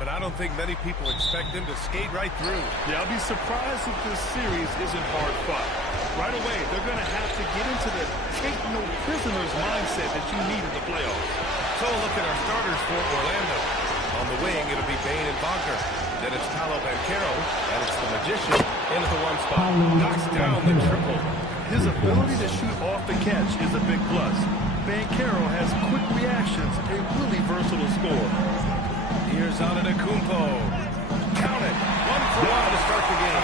but I don't think many people expect him to skate right through. Yeah, I'll be surprised if this series isn't hard fought. Right away, they're going to have to get into the take-no-prisoners mindset that you need in the playoffs. So look at our starters for Orlando. On the wing, it'll be Bain and Wagner. Then it's Paolo Banchero, and it's the Magician into the one spot. Knocks down the triple. His ability to shoot off the catch is a big plus. Banchero has quick reactions, a really versatile scorer. Here's Antetokounmpo. Count it. 1 for 1 to start the game.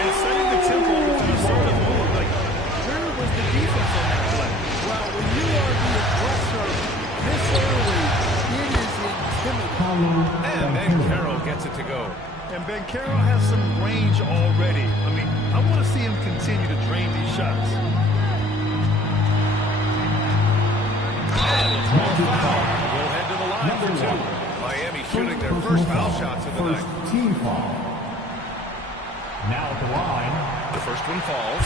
And setting the tempo with an assertive move. Like, where was the defense on that play? Well, when you are the aggressor this early, it is intimidating. And Banchero gets it to go. And Banchero has some range already. I mean, I want to see him continue to drain these shots. And it's all foul. We'll head to the line for 2. Miami shooting their first foul shots of the night. Team foul. Now at the line. The first one falls.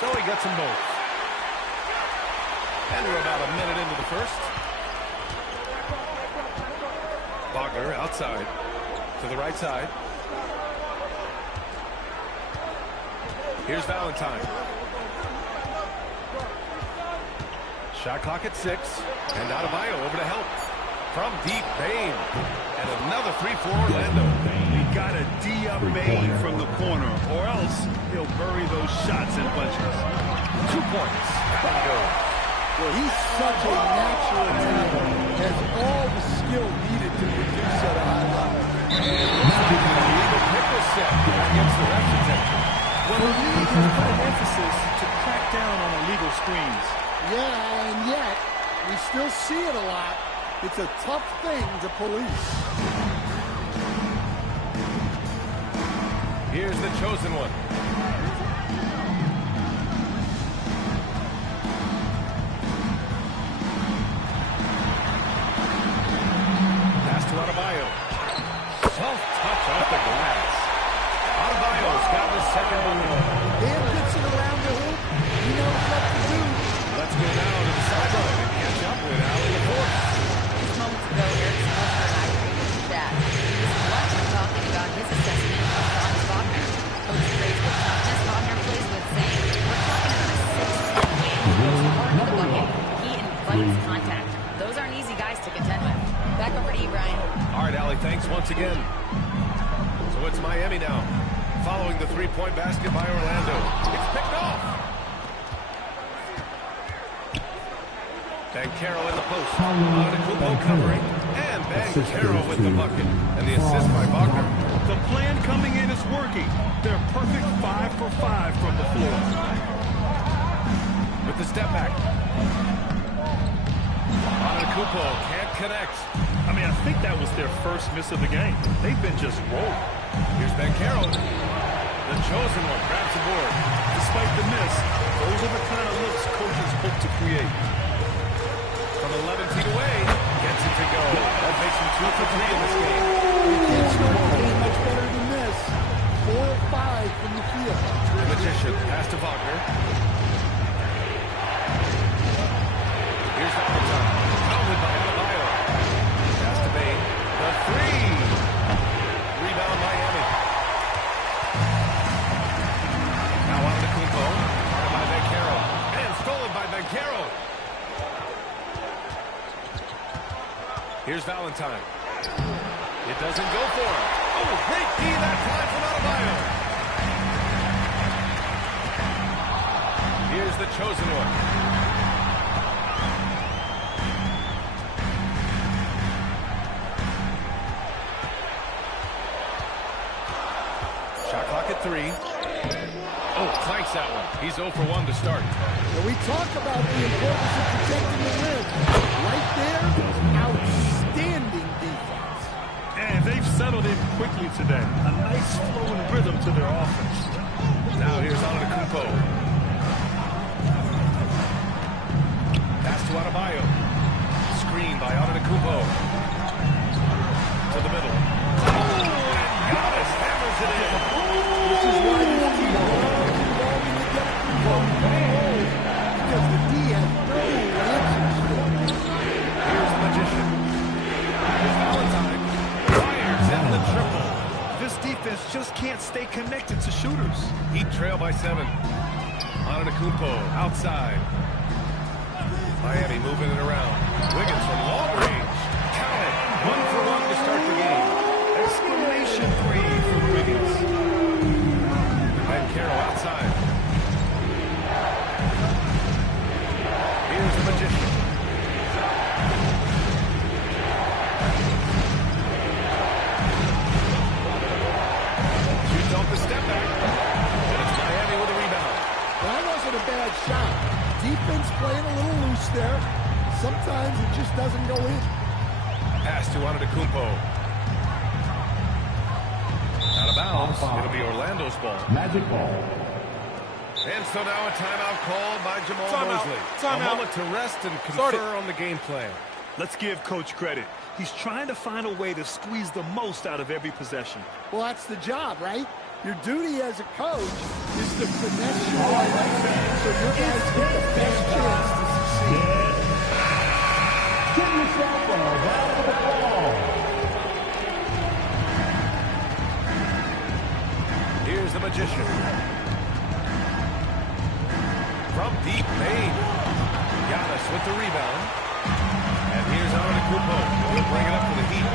So he gets them both. And we're about a minute into the first. Wagner outside to the right side. Here's Valentine. Shot clock at 6. And Adebayo over to help. From deep, Bain. And another 3 for Orlando. He got a D up Bain from the corner, or else he'll bury those shots in bunches. 2 points. Down goes. Well, he's such a natural talent. Has all the skill needed to produce at a high level. And looks like an illegal pick was set against the ref's attention. Well, the league has put an emphasis to crack down on illegal screens. Yeah, and yet, we still see it a lot. It's a tough thing to police. Here's the chosen one. Pass to Adebayo. Self-touch off the glass. Adebayo's got the second one. Dan gets it around the hoop. He knows what to do. Let's go down to the sideline and catch up with Allie LaForce. Just moments ago, Eric Spoelstra and I created that. He was bluntly talking about his assessment of Franz Wagner. Coach praised the toughness Wagner plays with, saying, we're talking about a 6'10" man who goes hard to the bucket. He invites contact. Those aren't easy guys to contend with. Back over to you, Brian. All right, Allie, thanks once again. So it's Miami now, following the three-point basket by Orlando. It's picked off. Banchero in the post. Antetokounmpo covering. And Banchero with the bucket. And the assist by Wagner. The plan coming in is working. They're perfect 5 for 5 from the floor. With the step back. Antetokounmpo can't connect. I mean, I think that was their first miss of the game. They've been just rolling. Here's Banchero. The chosen one grabs the board. Despite the miss, those are the kind of looks coaches hope to create. From 11 feet away, gets it to go. That makes him 2 for 3 in this game. You can't start the game much better than this. 4 of 5 from the field. The Magician, pass to Wagner. Here's Valentine. Fouled by Adebayo. Pass to Bain. The 3. Rebound Miami. Now Antetokounmpo. Guarded by Banchero. And stolen by Banchero. Here's Valentine. It doesn't go for him. Oh, great D that time from Adebayo. Here's the chosen one. Shot clock at 3. Oh, clanks that one. He's 0 for 1 to start. Now we talk about the importance of protecting the rim. Right there, outstanding defense. And they've settled in quickly today. A nice flow and rhythm to their offense. Now here's Antetokounmpo. Pass to Adebayo. Screen by Antetokounmpo. To the middle. Oh, and Giannis hammers it in. This is why this team loves involving the depth because the D has no answers for it. can't stay connected to shooters. Heat trail by 7. Antetokounmpo outside. Miami moving it around. Wiggins from long range. Count it. 1 for 1 to start the game. Exclamation point for Wiggins. And Carroll outside. Here's the Magician. Shoots off the step back. And it's Miami with a rebound. That wasn't a bad shot. Defense playing a little loose there. Sometimes it just doesn't go in. Pass to Antetokounmpo. Out of bounds. It'll be Orlando's ball. Magic ball. And so now a timeout called by Jamal Timeout. Mosley. Timeout. A moment to rest and confer on the game plan. Let's give Coach credit. He's trying to find a way to squeeze the most out of every possession. Well, that's the job, right? Your duty as a coach is to finesse your offense so your guys get the best chance to succeed. Give yourself a round of applause. Here's the Magician. From deep lane. Giannis with the rebound. And here's Antetokounmpo. He'll bring it up for the Heat.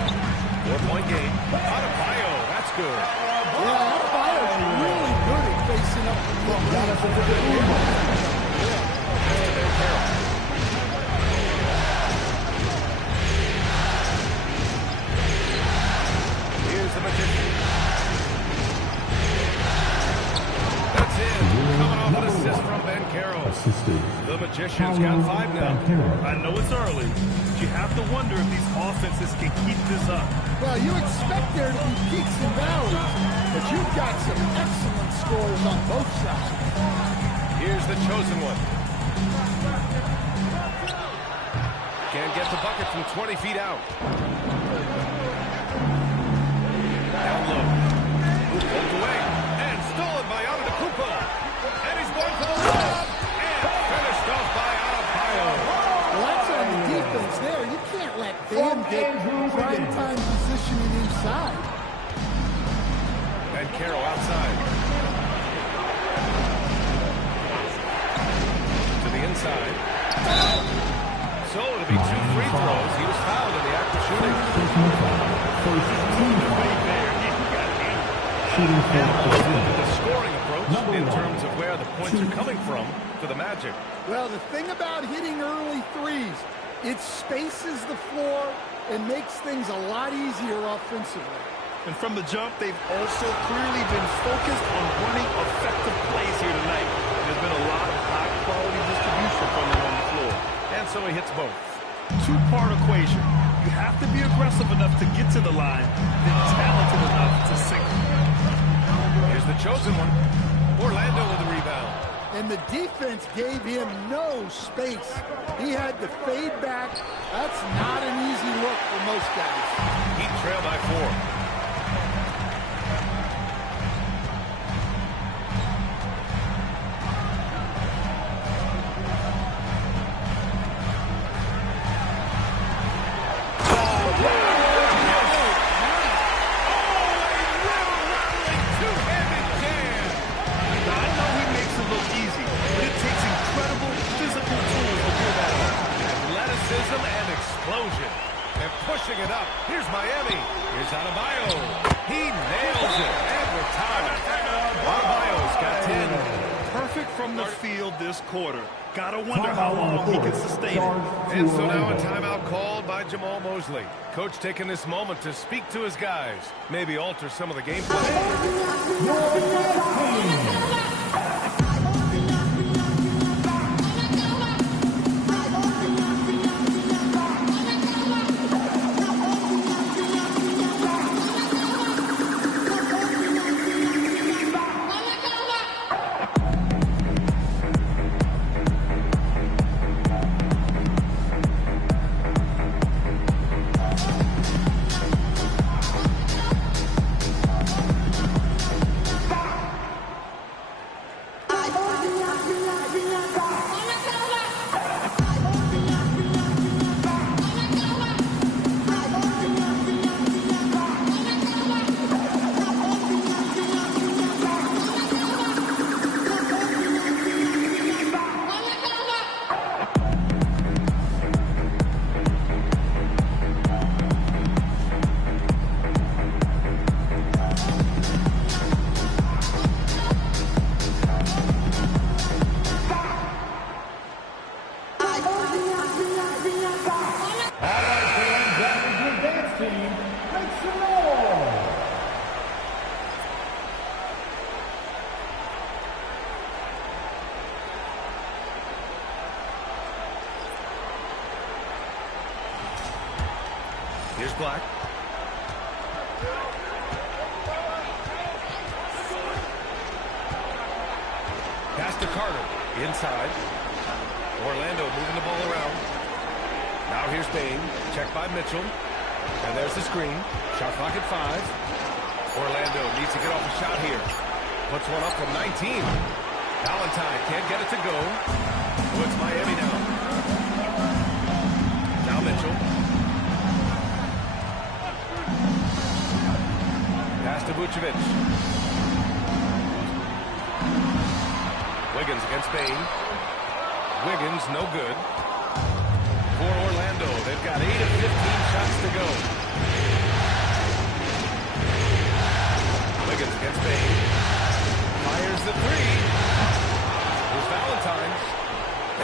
4-point game. Adebayo, that's good. Yeah, Adebayo's really good at facing up to the Here's the Magician. That's it. Coming off an assist from Ben Carroll. The Magician's got 5 now. I know it's early, but you have to wonder if these offenses can keep this up. Well, you expect there to be peaks and valleys, but you've got some excellent scores on both sides. Here's the chosen one. Can't get the bucket from 20 feet out. Down low. Pulled away. And stolen by Antetokounmpo. And he's going for the lob. And finished off by Adebayo. Well, that's on the defense there. You can't let them get prime time positioning inside. And Carroll outside. To the inside. So it'll be 2 free throws. He was fouled in the act of shooting. The scoring approach in terms of where the points are coming from for the Magic. Well, the thing about hitting early threes, it spaces the floor and makes things a lot easier offensively. And from the jump, they've also clearly been focused on running effective plays here tonight. There's been a lot of high-quality distribution from them on the floor. And so he hits both. Two-part equation. You have to be aggressive enough to get to the line, then talented enough to sink it. Here's the chosen one. Orlando with the rebound. And the defense gave him no space. He had to fade back. That's not an easy look for most guys. Heat trail by 4. And explosion. And pushing it up. Here's Miami. Here's Adebayo. He nails it. And retires. Adebayo's got 10. Perfect from the field this quarter. Gotta wonder how long he can sustain it. And so now a timeout called by Jamal Mosley. Coach taking this moment to speak to his guys. Maybe alter some of the game plan. Here's Black. Pass to Carter. Inside. Orlando moving the ball around. Now here's Bain. Checked by Mitchell. And there's the screen. Shot clock at 5. Orlando needs to get off a shot here. Puts one up from 19. Valentine can't get it to go. So it's Miami now. Now Mitchell. Pass to Vucevic. Wiggins against Bain. Wiggins, no good. For Orlando, they've got 8 of 15 shots to go. Wiggins against Bain. Fires the 3. Here's Valentine.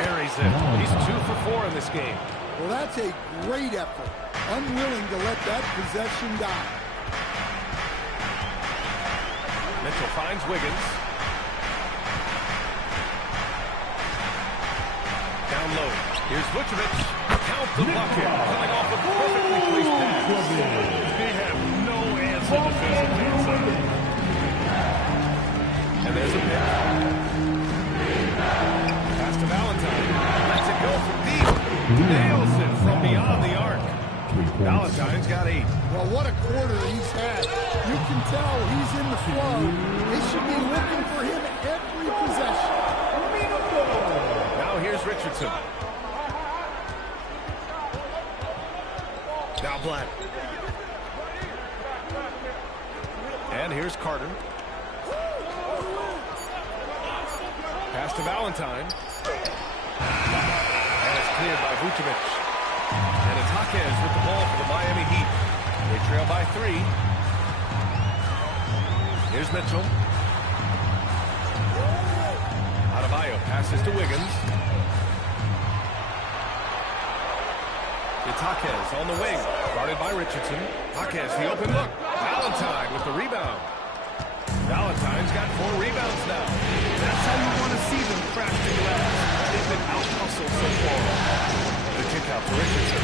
Buries it. He's 2 for 4 in this game. Well, that's a great effort. Unwilling to let that possession die. Mitchell finds Wiggins. Down low. Here's Vucevic. Count the bucket. Coming off a perfectly placed pass. They have no answer defensively inside. And there's a pick. Pass to Valentine. Lets it go from deep. Nails it from beyond the arc. Valentine's got 8. Well, what a quarter he's had. You can tell he's in the flow. They should be looking for him every possession. Now here's Richardson. Now Black. And here's Carter. Pass to Valentine. And it's cleared by Vucevic. And it's Jaquez with the ball for the Miami Heat. They trail by 3. Here's Mitchell. Adebayo passes to Wiggins. It's Jaquez on the wing. Guarded by Richardson. Jaquez, the open look. Valentine with the rebound. Valentine's got 4 rebounds now. That's how you want to see them crash the glass. They've been out-hustled so far. The kick out to Richardson.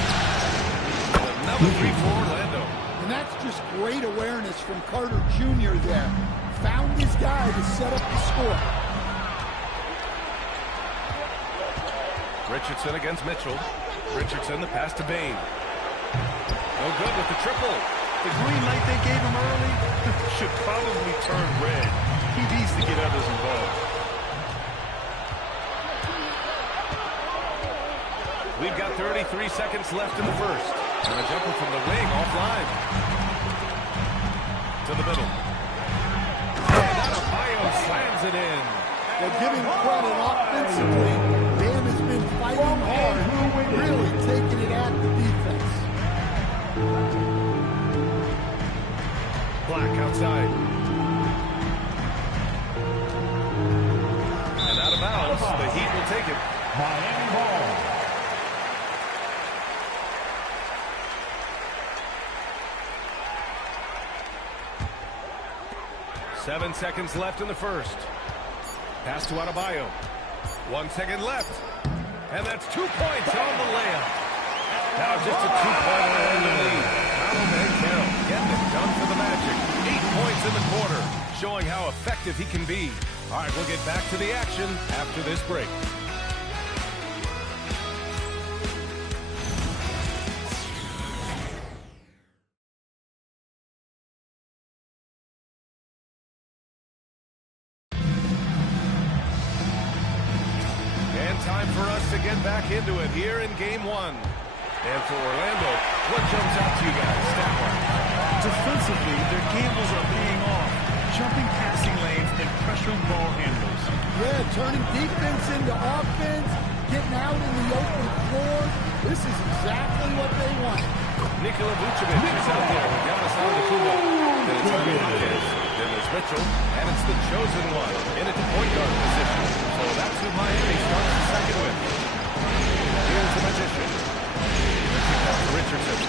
And another 3 for Orlando. And that's just great awareness from Carter Jr. there. Found his guy to set up the score. Richardson against Mitchell. Richardson, the pass to Bain. No good with the triple. The green light they gave him early should probably turn red. He needs to get others involved. We've got 33 seconds left in the first. And a jumper from the wing offline. To the middle. And Adebayo slams it in. Well, give him credit offensively. Bam has been fighting hard, really taking it at the defense. Black outside. And out of bounds. The Heat will take it. Miami ball. 7 seconds left in the first. Pass to Adebayo. 1 second left. And that's 2 points on the layup. Now just a 2-point lead. Donald and Carroll getting it done for the Magic. 8 points in the quarter, showing how effective he can be. All right, we'll get back to the action after this break. Time for us to get back into it here in Game 1. And for Orlando, what jumps out to you guys, stat-wise? Defensively, their gambles are paying off. Jumping passing lanes and pressuring ball handlers. Yeah, turning defense into offense, getting out in the open floor. This is exactly what they want. Nikola Vucevic is out there with Giannis Antetokounmpo. Then it's Jaquez. Then there's Mitchell. And it's the chosen one in at the point guard position. So that's who Miami starts the second with. Here's the magician. The kick out to Richardson.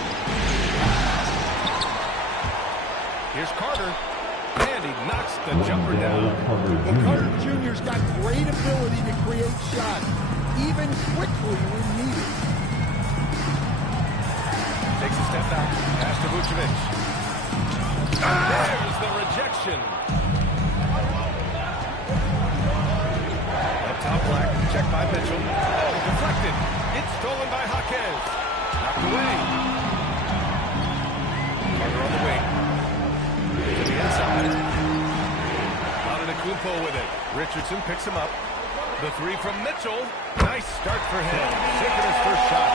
Here's Carter. And he knocks the jumper down. Well, Carter Jr.'s got great ability to create shots, even quickly when needed. Takes a step back. Vucevic. There's the rejection. Up top, Black. Checked by Mitchell. Oh, deflected. It's stolen by Jaquez. Knocked away. Carter on the wing. To the inside. Kumpo with it. Richardson picks him up. The three from Mitchell. Nice start for him. Taking his first shot.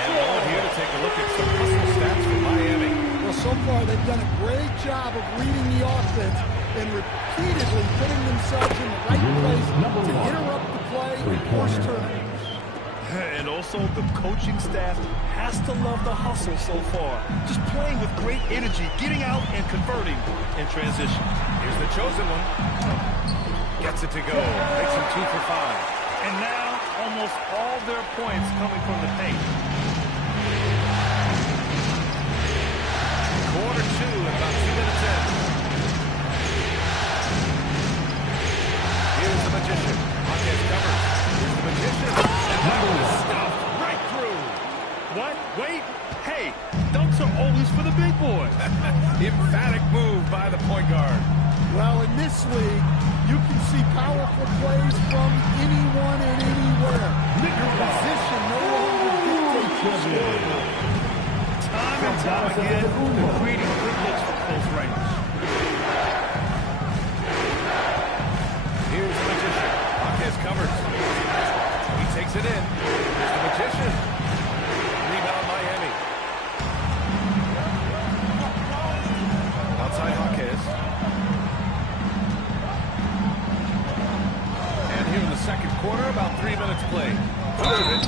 And Orl here to take a look at some hustle stats for Miami. Well, so far they've done a great job of reading the offense and repeatedly putting themselves in the right place to interrupt the play and force turnovers. And also, the coaching staff has to love the hustle so far. Just playing with great energy, getting out and converting in transition. Here's the chosen one. Gets it to go. Makes him 2 for 5. And now, almost all their points coming from the paint. Quarter 2 and about 2 minutes in. Here's the Magician. Jaquez covers. Here's the Magician. That was stuffed right through. What? Wait. Hey, dunks are always for the big boys. Emphatic move by the point guard. Well, in this league, you can see powerful plays from anyone and anywhere. Your position no longer dictates your score. Time and time again, they're creating good looks from close range. Here's the Magician. Jaquez covers. He takes it in. Here's the Magician. Rebound Miami. Outside Jaquez. And here in the second quarter, about 3 minutes played. Vucevic.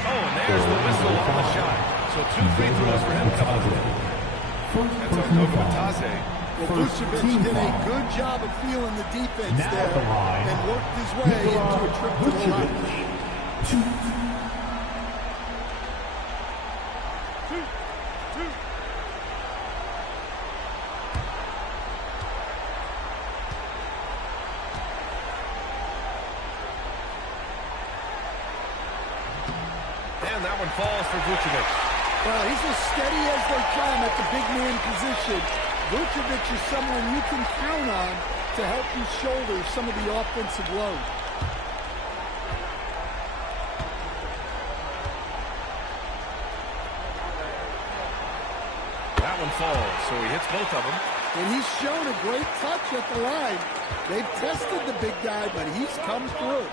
Oh, and there's the whistle on the shot. So 2 free throws for him coming up. That's Okogo Batase. Well, Vucevic did a good job of feeling the defense there and worked his way into a trip to the line. And that one falls for Vucevic. Well, he's as steady as they come at the big man position. Vucevic is someone you can count on to help you shoulder some of the offensive load. That one falls, so he hits both of them. And he's shown a great touch at the line. They've tested the big guy, but he's come through.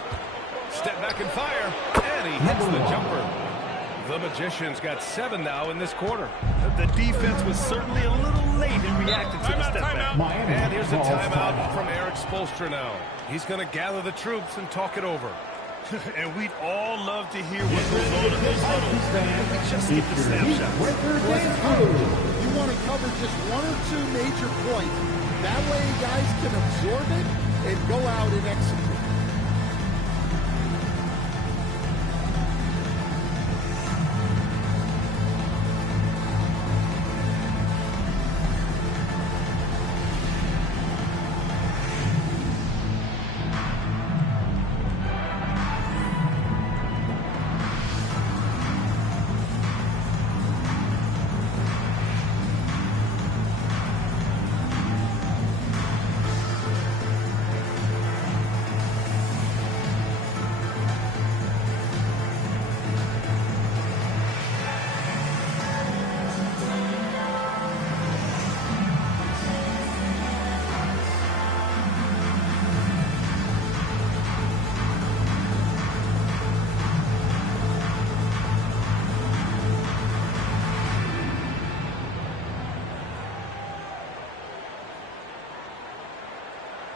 Step back and fire, and he hits the jumper. The Magician's got 7 now in this quarter. The defense was certainly a little late in reacting to the step back. And here's a timeout from Eric Spoelstra now. He's going to gather the troops and talk it over. And we'd all love to hear what goes on in those huddles. We just get the snapshot. You want to cover just 1 or 2 major points. That way guys can absorb it and go out and execute.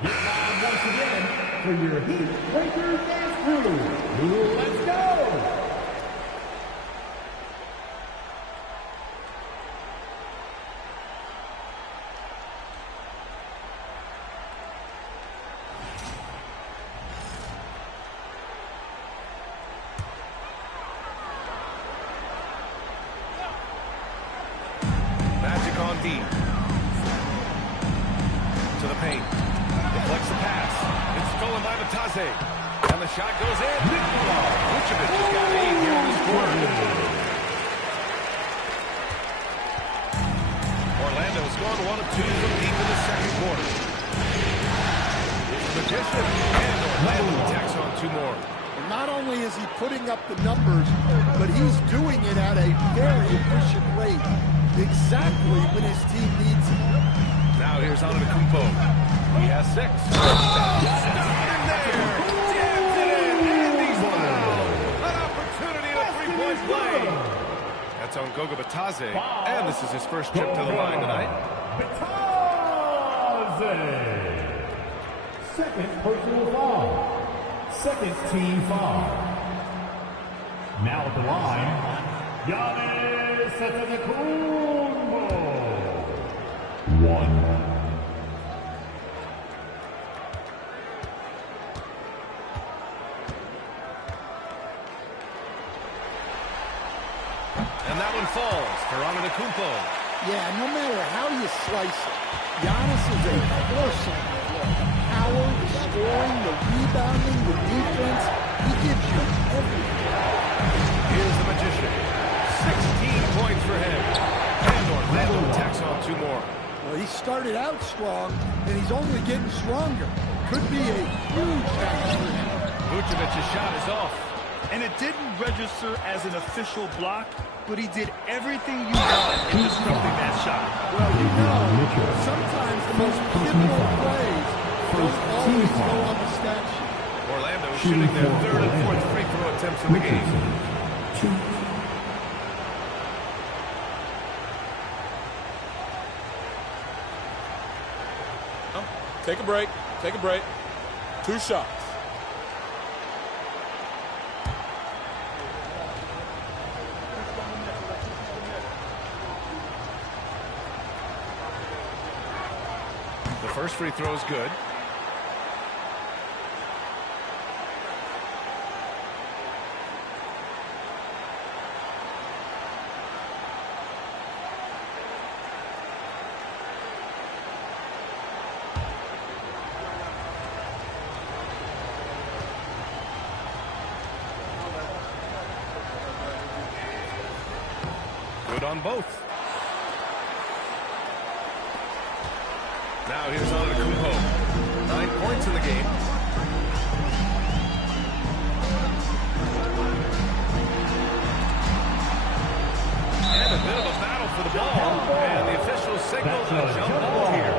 Once again, for your Heat Breakers dance crew, let's go! Magic on D. To the paint. Deflects the pass. It's stolen by Batase. And the shot goes in. Vucevic has got 8 here in this quarter. 1 of 2 from deep in the second quarter. It's the Magician, and Orlando tacks on 2 more. And not only is he putting up the numbers, but he's doing it at a very efficient rate, exactly when his team needs it. Now here's Antetokounmpo. He has 6. Stop in there. Jams it in, and he's fouled. An opportunity at a three-point play. That's on Goga Batadze, and this is his first trip to the line tonight. Batadze. Second personal foul. Second team foul. Now at the line, Giannis Antetokounmpo. 1. And that one falls for Antetokounmpo. Yeah, no matter how you slice it, Giannis is a force on the floor. The power, the scoring, the rebounding, the defense, he gives you everything. Here's the Magician. 16 points for him. And Orlando tacks on 2 more. Well, he started out strong, and he's only getting stronger. Could be a huge night for him. Vucevic's shot is off. And it didn't register as an official block, but he did everything you want in disrupting that shot. Well, you know, sometimes the most pivotal plays don't always go on the stat sheet. Orlando shooting their 3rd and 4th free throw attempts in the game. Take a break. Take a break. 2 shots. The first free throw is good. Good on both. Now here's Antetokounmpo. 9 points in the game. And a bit of a battle for the ball. And the officials signal a jump ball here.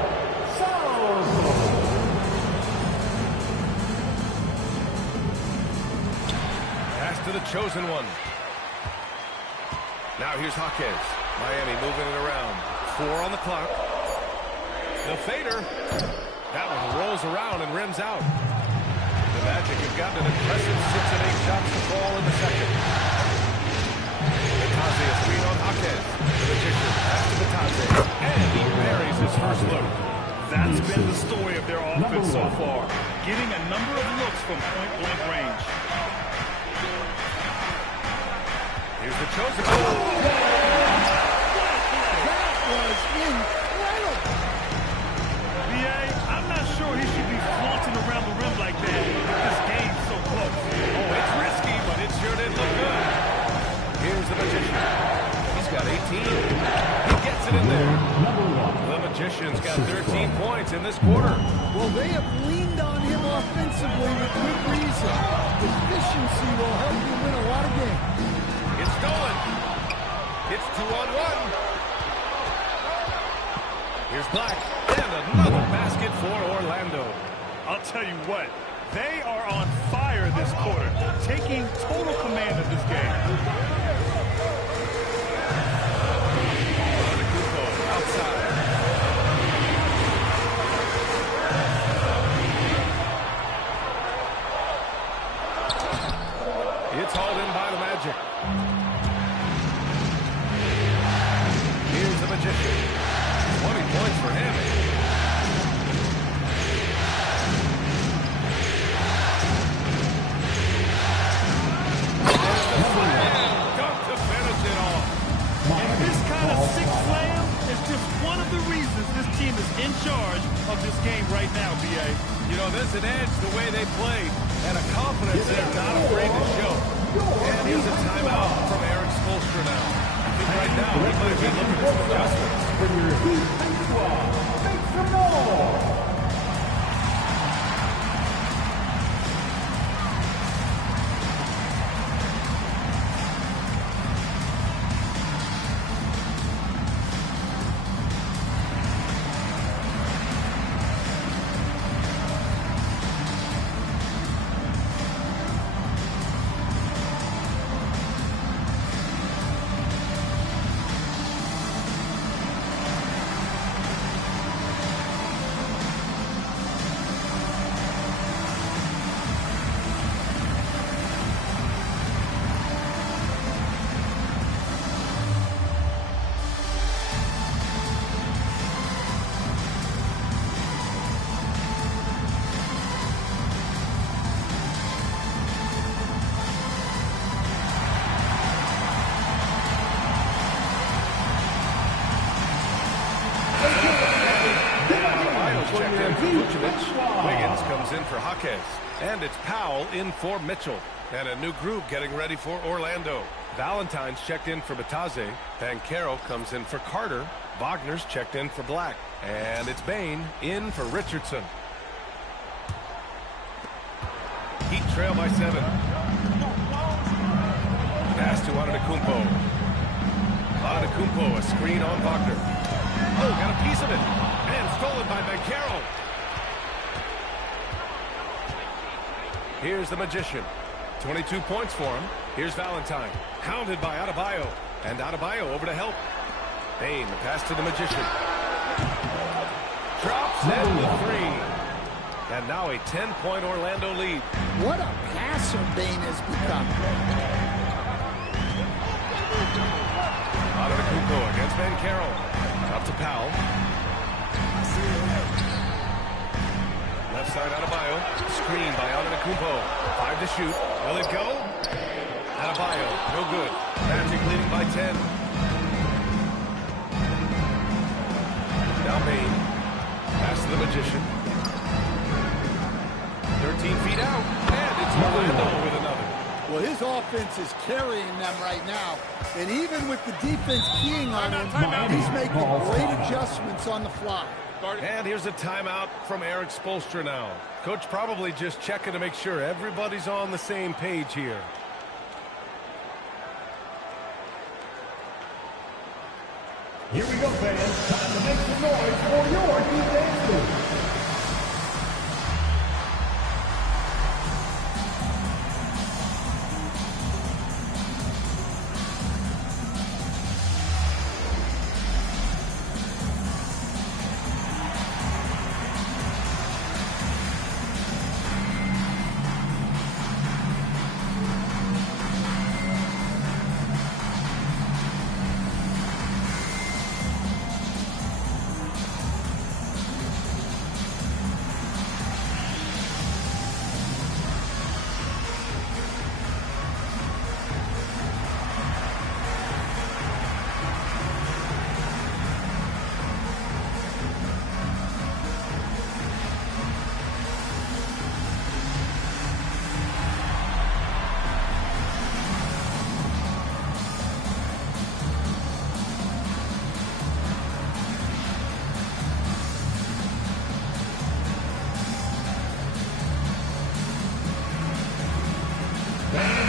Pass to the chosen one. Now here's Jaquez. Miami moving it around. 4 on the clock. The fader. That one rolls around and rims out. The Magic have gotten an impressive 6 of 8 shots to fall in the second. Batadze a screen on Jaquez. The Magician pass to Batadze. And he buries his first look. That's been the story of their offense so far. Getting a number of looks from point-blank range. Here's the chosen. That was incredible. I'm not sure he should be flaunting around the rim like that with this game so close. Oh, it's risky, but it sure did look good. Here's the Magician. He's got 18. He gets it in there. The Magician's got 13 points in this quarter. Well, they have leaned on him offensively with good reason. Efficiency will help you win a lot of games. It's stolen. It's 2-on-1. Here's Black. And another basket for Orlando. I'll tell you what, they are on fire this quarter, taking total command of this game. Antetokounmpo outside. It's hauled in by the Magic. Here's the Magician. 20 points for him. Dunk to finish it off. And this kind of sick slam is just one of the reasons this team is in charge of this game right now, B.A. You know, there's an edge the way they play, and a confidence they're not afraid to show. And here's a timeout from Eric Spoelstra now. I think right now he might be looking at some adjustments. for your Heat High Squad, make some noise! Wiggins comes in for Jaquez. And it's Powell in for Mitchell. And a new group getting ready for Orlando. Valentine's checked in for Bataze. Banchero comes in for Carter. Wagner's checked in for Black. And it's Bain in for Richardson. Heat trail by 7. Pass to Antetokounmpo. Antetokounmpo, a screen on Wagner. Oh, got a piece of it. And stolen by Banchero. Here's the Magician. 22 points for him. Here's Valentine. Hounded by Adebayo. And Adebayo over to help. Bain, the pass to the Magician. Drops in the 3. And now a 10-point Orlando lead. What a passer Bain has become. Antetokounmpo against Banchero. Up to Powell. Left side Adebayo. Screen by Antetokounmpo. 5 to shoot. Will it go? Adebayo, no good. Magic leading by 10. Now Bain. Pass to the Magician. 13 feet out. And it's Orlando with another. Well, his offense is carrying them right now. And even with the defense keying on him, he's making great adjustments on the fly. And here's a timeout from Eric Spoelstra now. Coach probably just checking to make sure everybody's on the same page here. Here we go, fans. Time to make some noise for your Heat dancers.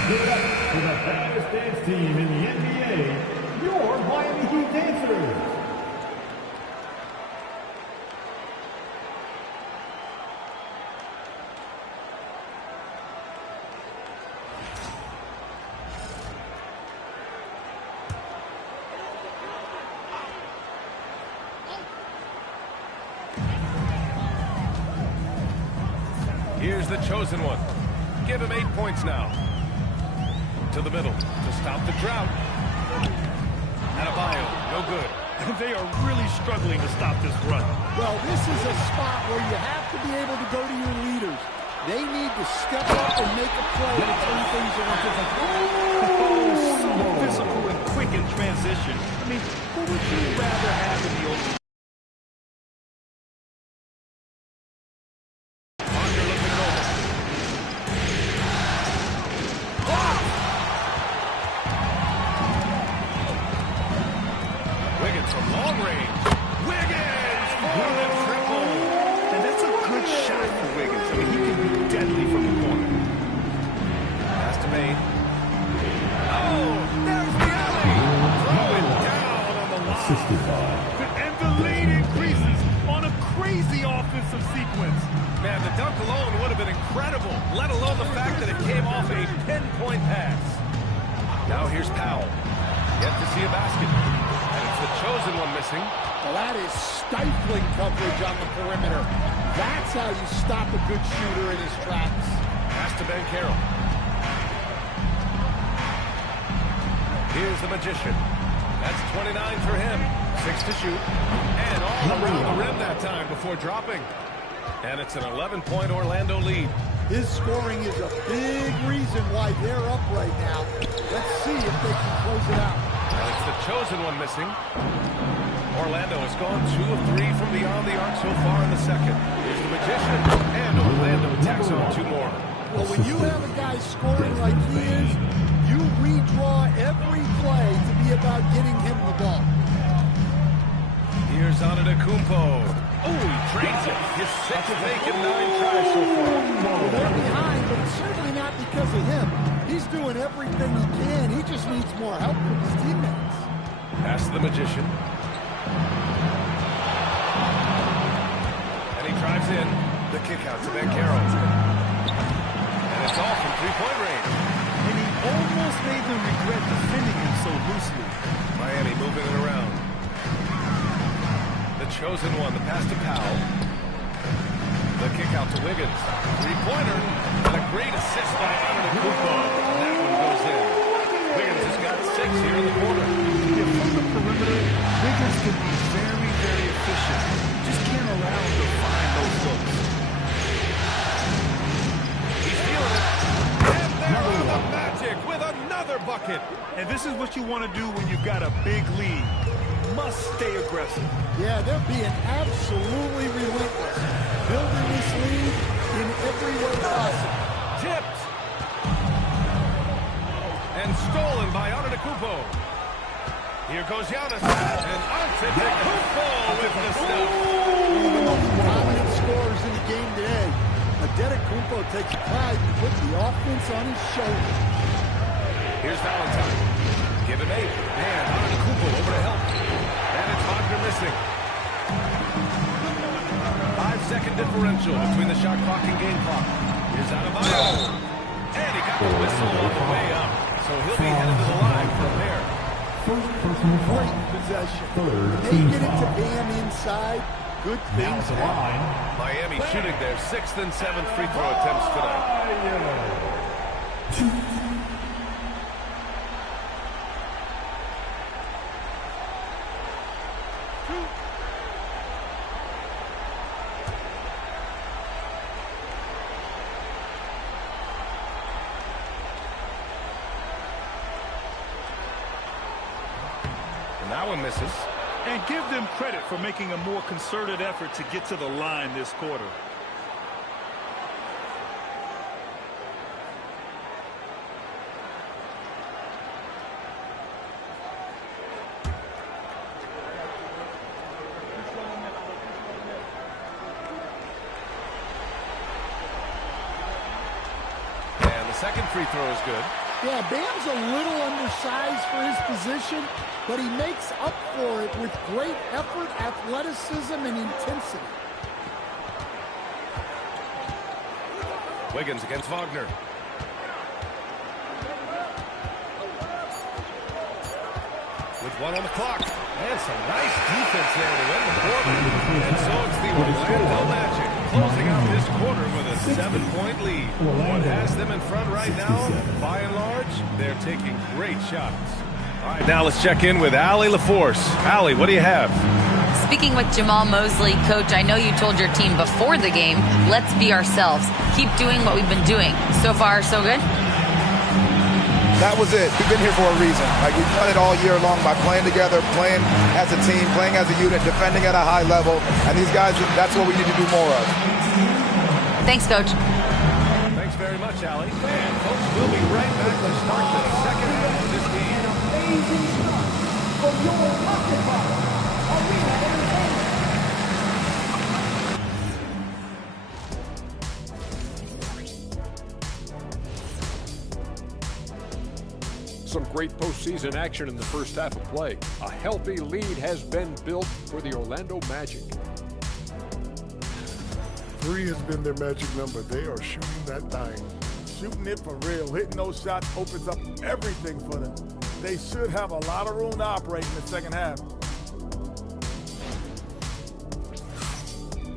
Give it up for the baddest dance team in the NBA, your Miami Heat Dancers. Here's the chosen one. Give him 8 points now. To the middle to stop the drought. Adebayo, no good. They are really struggling to stop this run. Well, this is a spot where you have to be able to go to your leaders. They need to step up and make a play to turn things around. Oh, so physical and quick in transition. I mean, who would you rather have in the open? it from long range. Wiggins for the triple. And that's a good shot for Wiggins. I mean, he can be deadly from the corner. Pass to Maine. Oh, there's the alley. Throw it down on the line. Assisted by And the lead increases on a crazy offensive sequence. Man, the dunk alone would have been incredible, let alone the fact that it came off a pinpoint pass. Now here's Powell. Yet to see a basket. And it's the chosen one missing. Well, that is stifling coverage on the perimeter. That's how you stop a good shooter in his tracks. Pass to Ben Carroll. Here's the Magician. That's 29 for him. 6 to shoot. And all around the rim that time before dropping. And it's an 11-point Orlando lead. His scoring is a big reason why they're up right now. Let's see if they can close it out. And it's the chosen one missing. Orlando has gone 2 of 3 from beyond the arc so far in the second. Here's the Magician. And Orlando tacks on 2 more. Well, when you have a guy scoring like he is, you redraw every play to be about getting him the ball. Here's Antetokounmpo. Oh, he trains it. His 6th make and 9 tries so far. Well, they're behind, but it's certainly not because of him. He's doing everything he can. He just needs more help from his teammates. Pass to the Magician. And he drives in. The kick out to Ben Carroll. And it's all from three-point range. And he almost made them regret defending him so loosely. Miami moving it around. The chosen one, the pass to Powell. The kick out to Wiggins. Three-pointer. And a great assist by Antetokounmpo. And that one goes in. Wiggins has got 6 here in the quarter. Yeah, from the perimeter, Wiggins can be very, very efficient. Just can't allow him to find those looks. He's feeling it. And there are the Magic with another bucket. And this is what you want to do when you've got a big lead. You must stay aggressive. Yeah, they're being absolutely relentless. Building this lead in every way possible. Tipped. And stolen by Antetokounmpo. Here goes Giannis. And Antetokounmpo with the stuff. One of the most dominant scorers in the game today. Antetokounmpo takes pride in putting the offense on his shoulders. Here's Valentine. Give him 8. And Antetokounmpo over to help. And it's Wagner missing. 5-second differential between the shot clock and game clock. Here's Adebayo. And he got the whistle on the way up. So he'll be headed to the line for a pair. Great possession. They get it to Bam inside. Good things happen. Miami shooting their 6th and 7th free throw attempts tonight. And that one misses. And give them credit for making a more concerted effort to get to the line this quarter. And the second free throw is good. Yeah, Bam's a little undersized for his position, but he makes up for it with great effort, athleticism, and intensity. Wiggins against Wagner. With 1 on the clock. And some nice defense there to win the quarter. And so it's the Orlando Magic closing out this quarter with a 7-point lead. What has them in front right now, by and large, they're taking great shots. All right, now let's check in with Allie LaForce. Allie, what do you have? Speaking with Jamal Mosley, Coach, I know you told your team before the game, let's be ourselves. Keep doing what we've been doing. So far, so good? That was it. We've been here for a reason. Like, we've done it all year long by playing together, playing as a team, playing as a unit, defending at a high level. And these guys, that's what we need to do more of. Thanks, Coach. Thanks very much, Allie. And folks, we'll be right back to start the second half of this game. Amazing stuff from your pocket. great postseason action in the first half of play. A healthy lead has been built for the Orlando Magic. 3 has been their magic number. They are shooting that thing. Shooting it for real. Hitting those shots opens up everything for them. They should have a lot of room to operate in the second half.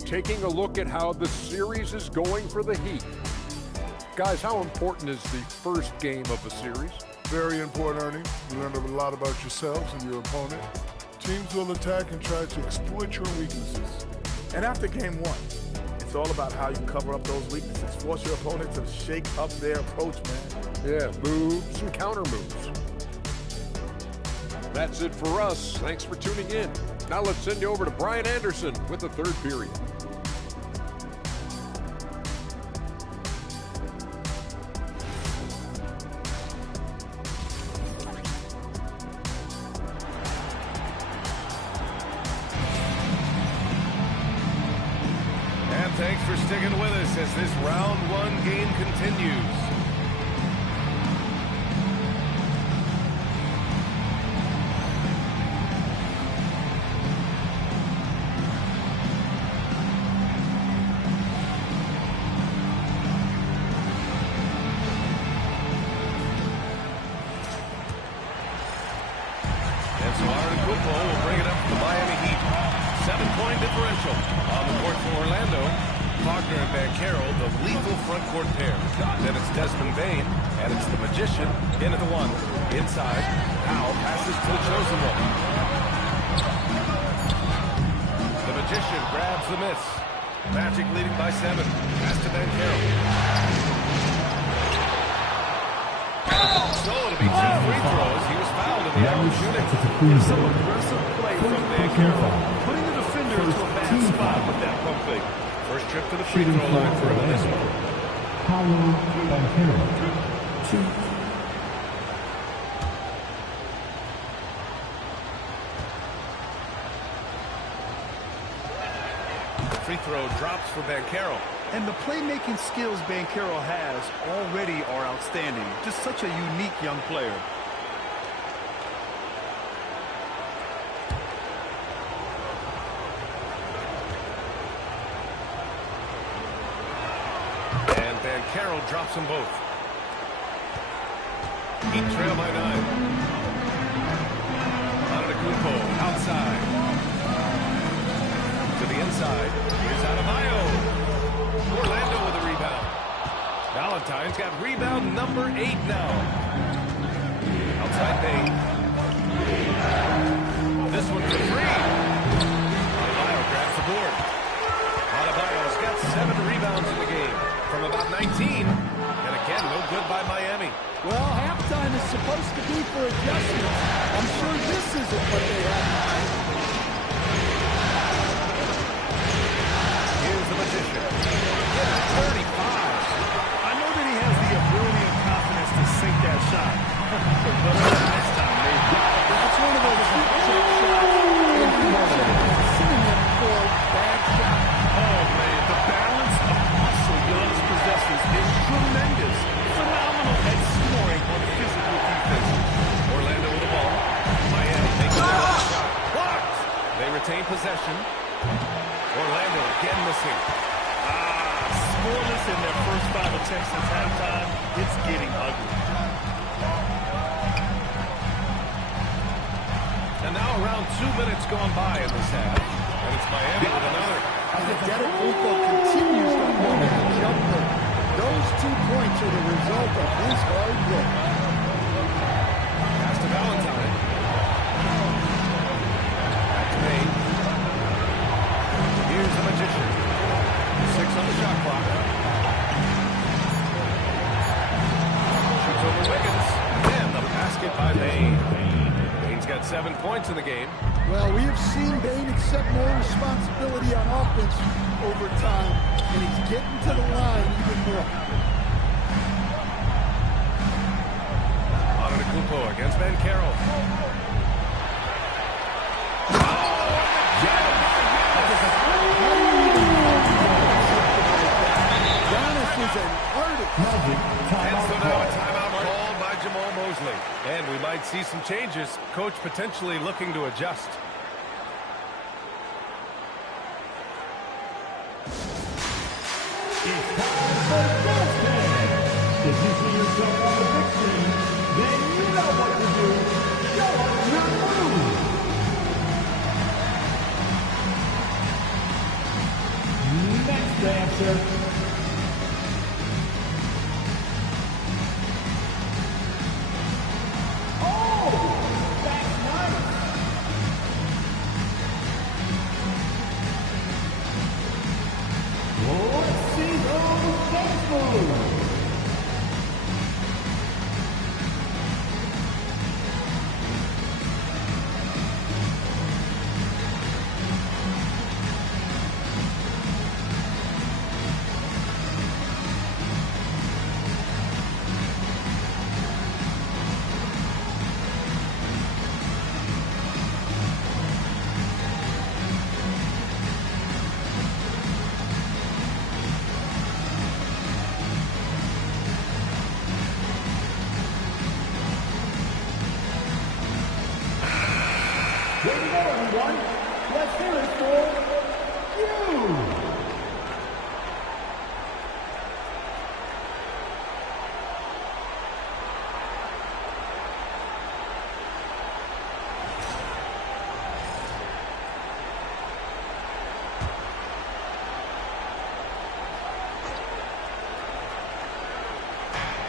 Taking a look at how the series is going for the Heat. Guys, how important is the first game of a series? Very important, Ernie. You learn a lot about yourselves and your opponent. Teams will attack and try to exploit your weaknesses. And after game 1, it's all about how you cover up those weaknesses. Force your opponent to shake up their approach, man. Yeah, moves and counter moves. That's it for us. Thanks for tuning in. Now let's send you over to Brian Anderson with the third period. Thanks for sticking with us as this round 1 game continues. And so Arden will bring it up to the Miami Heat. 7-point differential on the court for Orlando. Wagner and Banchero, the lethal front court pair. Then it's Desmond Bane, and it's the Magician into the 1. Inside, Howe passes to the chosen one. The Magician grabs the miss. Magic leading by 7. Pass to Banchero. So it'll be 2 free throws. He was fouled in the act of shooting. Some aggressive play from Banchero, putting the defender into a bad spot with that pump fake. First trip to the free throw line for this one. Paulo Banchero, 2. The free throw drops for Banchero. And the playmaking skills Banchero has already are outstanding. Just such a unique young player. Banchero drops them both. Heat trail by 9. Antetokounmpo outside. To the inside. Here's Adebayo. Orlando with a rebound. Valentine's got rebound number 8 now. Outside Bane. This one's a free. Adebayo grabs the board. Adebayo's got 7 rebounds in the game. From about 19, and again, no good by Miami. Well, halftime is supposed to be for adjustments. I'm sure this isn't what they have. Here's the Magician. Yeah, 35. I know that he has the ability and confidence to sink that shot. But this time, maybe. That's one of those cheap shot shots. And you have seen him for bad shots. Oh, man, the balance of muscle Giannis possesses is tremendous. Phenomenal at scoring on physical defense. Orlando with the ball. Miami makes a shot. Blocked. They retain possession. Orlando again missing. Scoreless in their first 5 attempts since halftime. It's getting ugly. And now around 2 minutes gone by in this half. And it's Miami with another. Antetokounmpo continues to run the jumper. Those 2 points are the result of his hard work. Pass to Valentine. Back to Bane. Here's the Magician. 6 on the shot clock. Shoots over Wiggins. And the basket by Bane. Bane's got 7 points in the game. Well, we have seen Bane accept more responsibility on offense over time, and he's getting to the line even more. Antetokounmpo against Banchero. Giannis is an artist. Magic, And so now a timeout. timeout called by Jamal Mosley. And we might see some changes. Coach potentially looking to adjust. It's time for Ghost Time. If you see yourself on the big screen, then you know what to do. Show us your move. Next dancer. Oh, that's nice. Let's see those dance moves. Here we go, everyone. Let's hear it for you.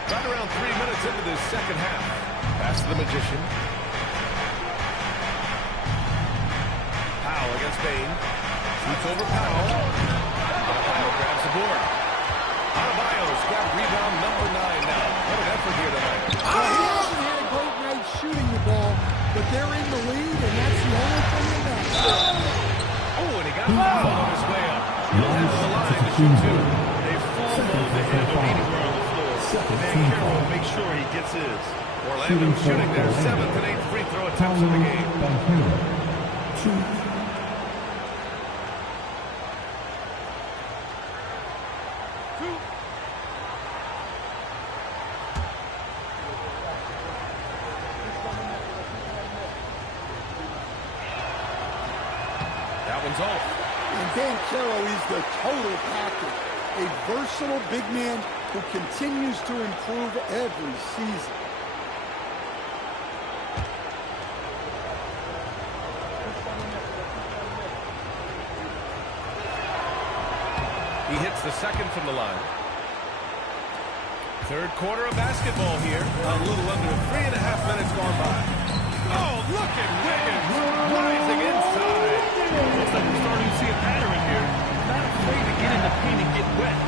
Right around 3 minutes into this second half. Pass to the Magician. Powell against Bain. Shoots over Powell. Adebayo grabs the board. Adebayo's got rebound number 9 now. What an effort here tonight. Well, he hasn't had a great night shooting the ball, but they're in the lead, and that's the only thing that matters. Oh, and he got fouled on his way up. He'll head to the line to shoot 2. They full mode the head of anywhere on the floor. Man Carroll make sure he gets his. Orlando shooting their 7th and 8th free throw attempts of the game. That one's off. And Dan Carroll is the total package. A versatile big man who continues to improve every season. He hits the second from the line. Third quarter of basketball here. A little under 3.5 minutes gone by. Oh, look at Wiggins rising inside. Looks like we're starting to see a pattern here. Not afraid to get in the paint and get wet.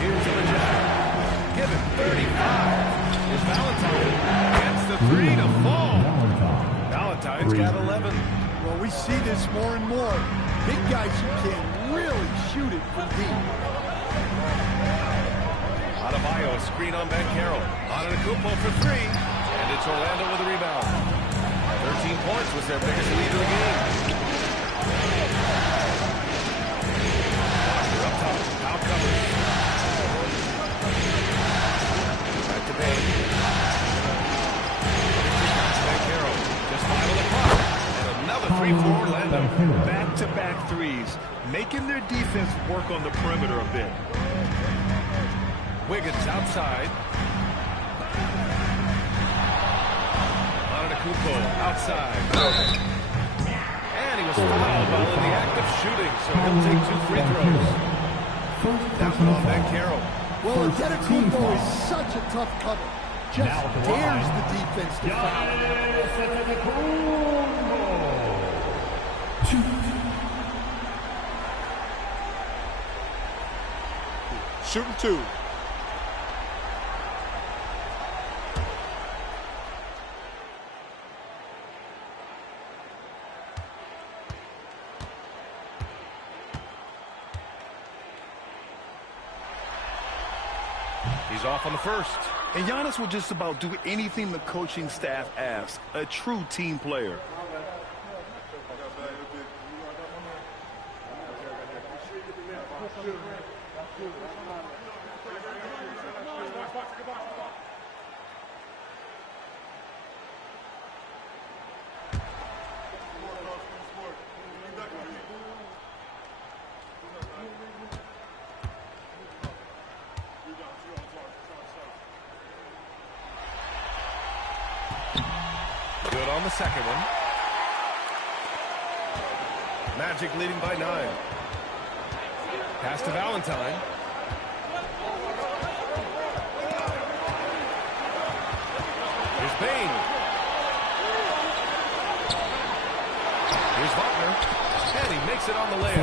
Here's the Magician. Given 35. Is Valentine. Gets the 3 to fall. Valentine's got 11. Well, we see this more and more. Big guys who can really shoot it from deep. Adebayo, a screen on Carroll. Antetokounmpo for 3. And it's Orlando with a rebound. 13 points was their biggest lead of the game. Walker up top. Out covers. Back to Bain. Carroll. Just 5 on the clock. And another 3 for Orlando. Back-to-back threes, making their defense work on the perimeter a bit. Wiggins outside. Antetokounmpo outside. And he was fouled while in the act of shooting, so he'll take 2 free throws. That one on Carroll. Well, Antetokounmpo is such a tough cover. Just dares the defense to foul. Shooting 2. He's off on the first. And Giannis will just about do anything the coaching staff asks. A true team player. Good on the second one. Magic leading by 9. Pass to Valentine. Here's Bain. Here's Wagner. And he makes it on the layup.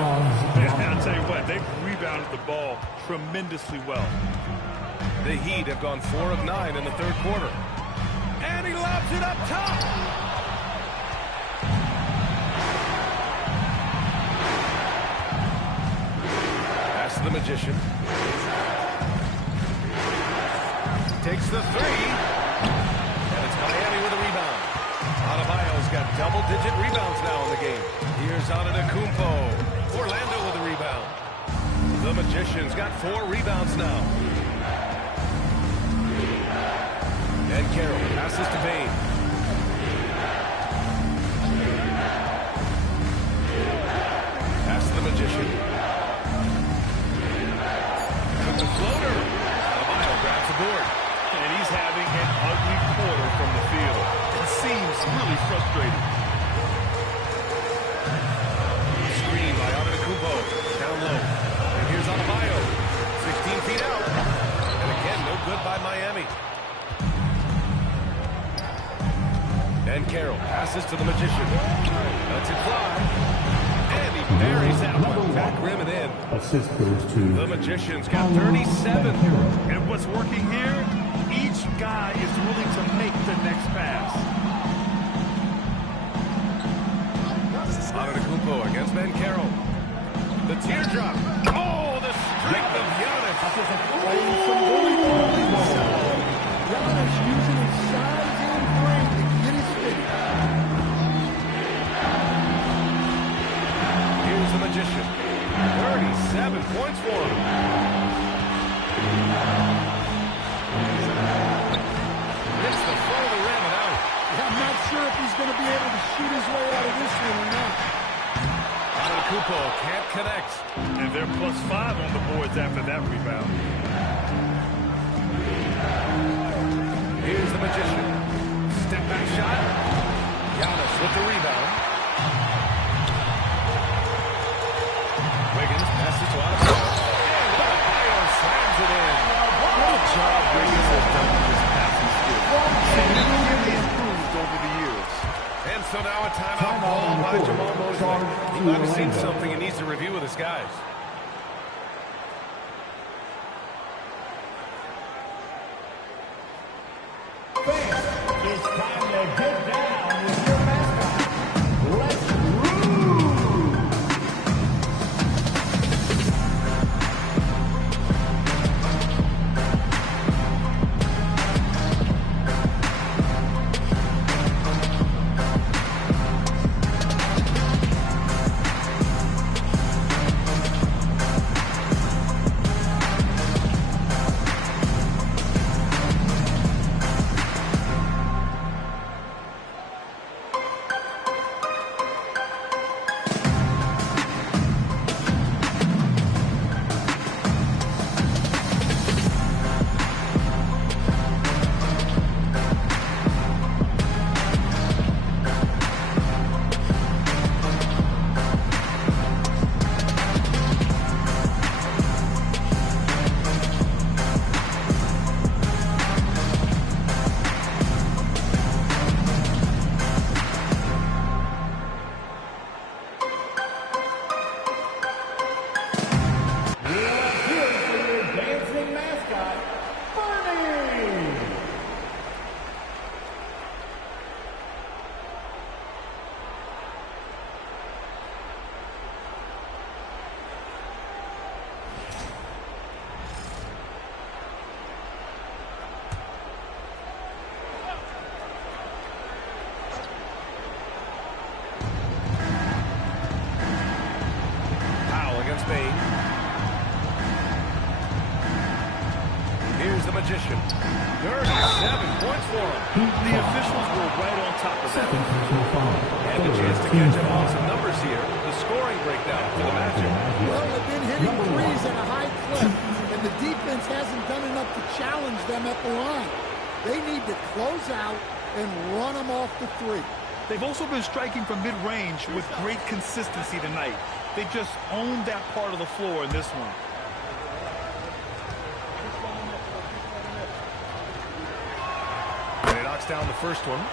Man, I'll tell you what, they've rebounded the ball tremendously well. The Heat have gone 4 of 9 in the third quarter. And he lobs it up top. Pass to the Magician. Takes the 3. And it's Miami with a rebound. Adebayo's got double-digit rebounds now in the game. Here's Antetokounmpo. Orlando with a rebound. The Magician's got 4 rebounds now. And Carroll passes to Bain. Pass to the Magician. Took the floater. Adebayo grabs the board. And he's having an ugly quarter from the field. It seems really frustrating. Screen by Antetokounmpo. Down low. And here's Adebayo. 16 feet out. And again, no good by Miami. And Carroll passes to the Magician. Lets it fly. And he buries that one. Back rim and in. Assist goes to The Magician's got 37. And what's working here? Each guy is willing to make the next pass. Antetokounmpo against Ben Carroll. The teardrop. Oh, the strength of Giannis. Playing some bully ball inside. Giannis using his size and frame to get his finish. Here's the Magician. 37 points for him. Hits the front of the rim and out. I'm not sure if he's going to be able to shoot his way out of this one or not. Antetokounmpo can't connect. And they're +5 on the boards after that rebound. Here's the Magician. Step back shot. Giannis with the rebound. Wiggins passes to Adebayo. And Adebayo slams it in. What a job Wiggins has done with his passing skills. Significantly improved over the years. And so now a timeout call by Jamal Mosley. He might have seen something he needs to review with his guys. It's time to get down with your mascot. Let's groove. Spain. Here's the Magician. 37 points for him. The officials were right on top of that. And a chance to catch up on some numbers here. The scoring breakdown for the Magic. Well, they've been hitting threes at a high clip, and the defense hasn't done enough to challenge them at the line. They need to close out and run them off the three. They've also been striking from mid-range with great consistency tonight. They just owned that part of the floor in this one. And he knocks down the first one.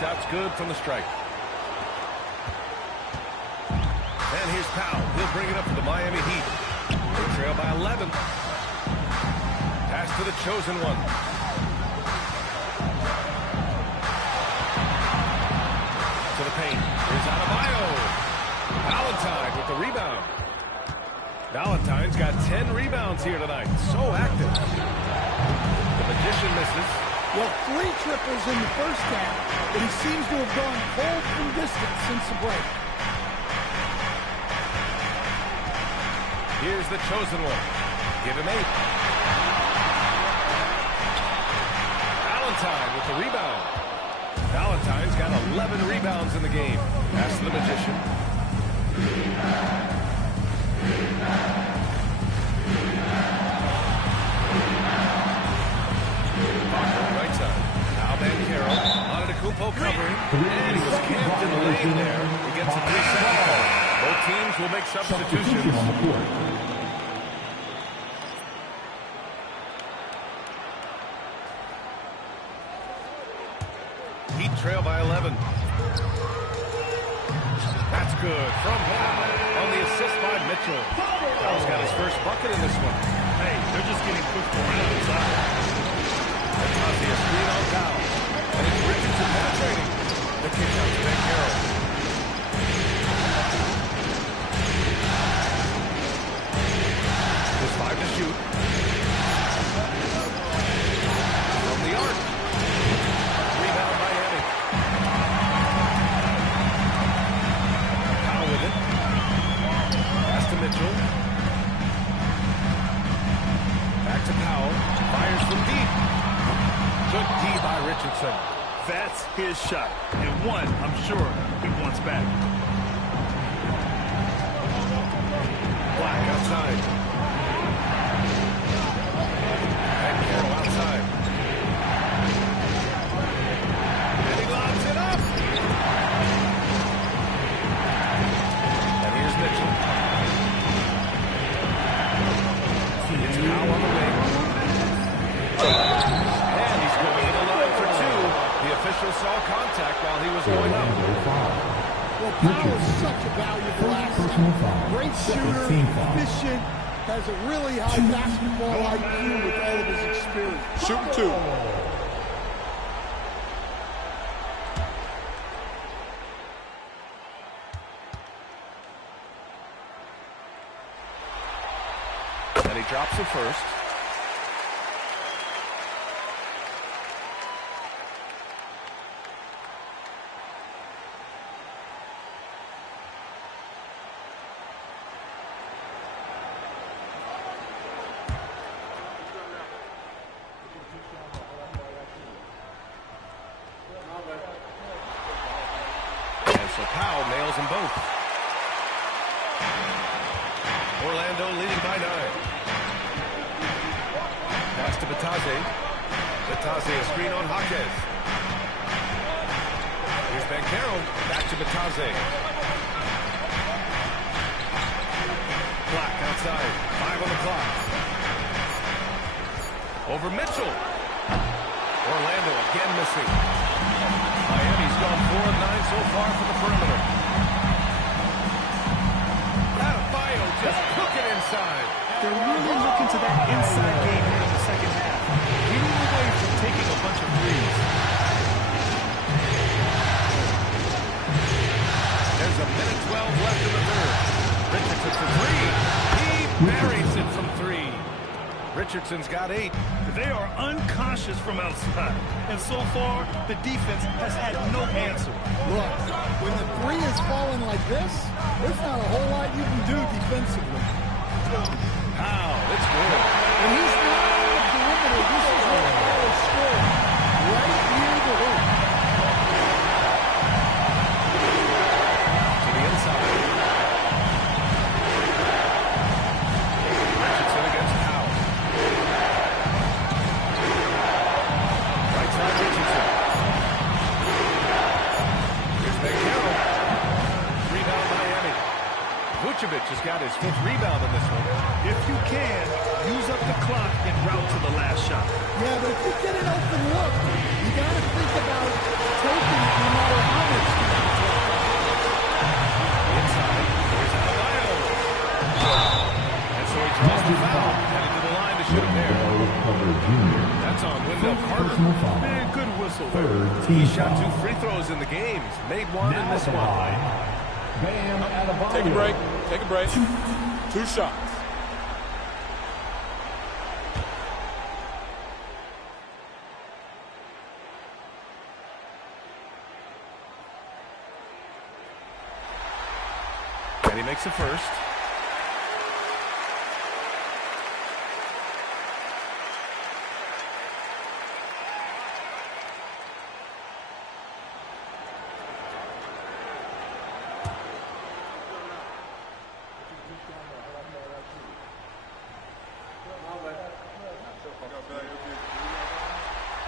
Shot's good from the strike. And here's Powell. He'll bring it up for the Miami Heat. They trail by 11. Pass to the chosen one. To the paint. Here's Adebayo. Valentine with the rebound. Valentine's got 10 rebounds here tonight. So active. The Magician misses. Well, 3 triples in the first half, but he seems to have gone cold from distance since the break. Here's the chosen one. Give him 8. Valentine with the rebound. Valentine's got 11 rebounds in the game. Pass to the Magician. Right side. Now Banchero. Antetokounmpo covering. And he was camped in the lane there. He gets a 3-second call. Both teams will make substitutions. Heat trail by 11. That's good from Powell on the assist by Mitchell. Powell's got his first bucket in this one. Hey, they're just getting pushed around inside. Tazi a screen on Powell. And it's Richardson penetrating. The kick out to Banchero. Just 5 to shoot. From the arc. Rebound Miami. Powell with it. Pass to Mitchell. Back to Powell. Fires from deep. Good D by Richardson. That's his shot. And one, I'm sure, he wants back. Black outside. Banchero outside. And he lobs it up. And here's Mitchell. It's Powell on the wing. And he's going to the line for 2. The official saw contact while he was going up. Well, Powell is such a valuable asset. Great shooter, efficient, has a really high basketball IQ with all of his experience. Shooting 2. And he drops it first. So Powell nails them both. Orlando leading by 9. Pass to Batase. Batase a screen on Jaquez. Here's Banchero. Back to Batase. Black outside. 5 on the clock. Over Mitchell. Orlando again missing. Miami's gone 4 of 9 so far from the perimeter. Adebayo just cooking inside. They're really looking to that inside game here in the second half. Getting away from taking a bunch of threes. There's a minute 12 left in the third. Richardson for 3. He buries it from 3. Richardson's got 8. They are unconscious from outside. And so far, the defense has had no answer. Look, when the three is falling like this, there's not a whole lot you can do defensively. Wow, it's good. When he's not on the perimeter, this is what Orl scored. Right near the hoop. To the inside. Richardson against Powell. Right side Richardson. Here's McHale. Rebound Miami. Vucevic has got his 5th rebound in this one. If you can, use up the clock en route to the last shot. Yeah, but if you get an open look, you got to think about taking it no matter how much you can take. Inside. Here's Adebayo. And so he draws the foul. Headed to the line to shoot there. That's on Wendell Carter. Man, good whistle. He shot 2 free throws in the game. Made 1 in this one. Take a break. Take a break. 2 shots. And he makes the first.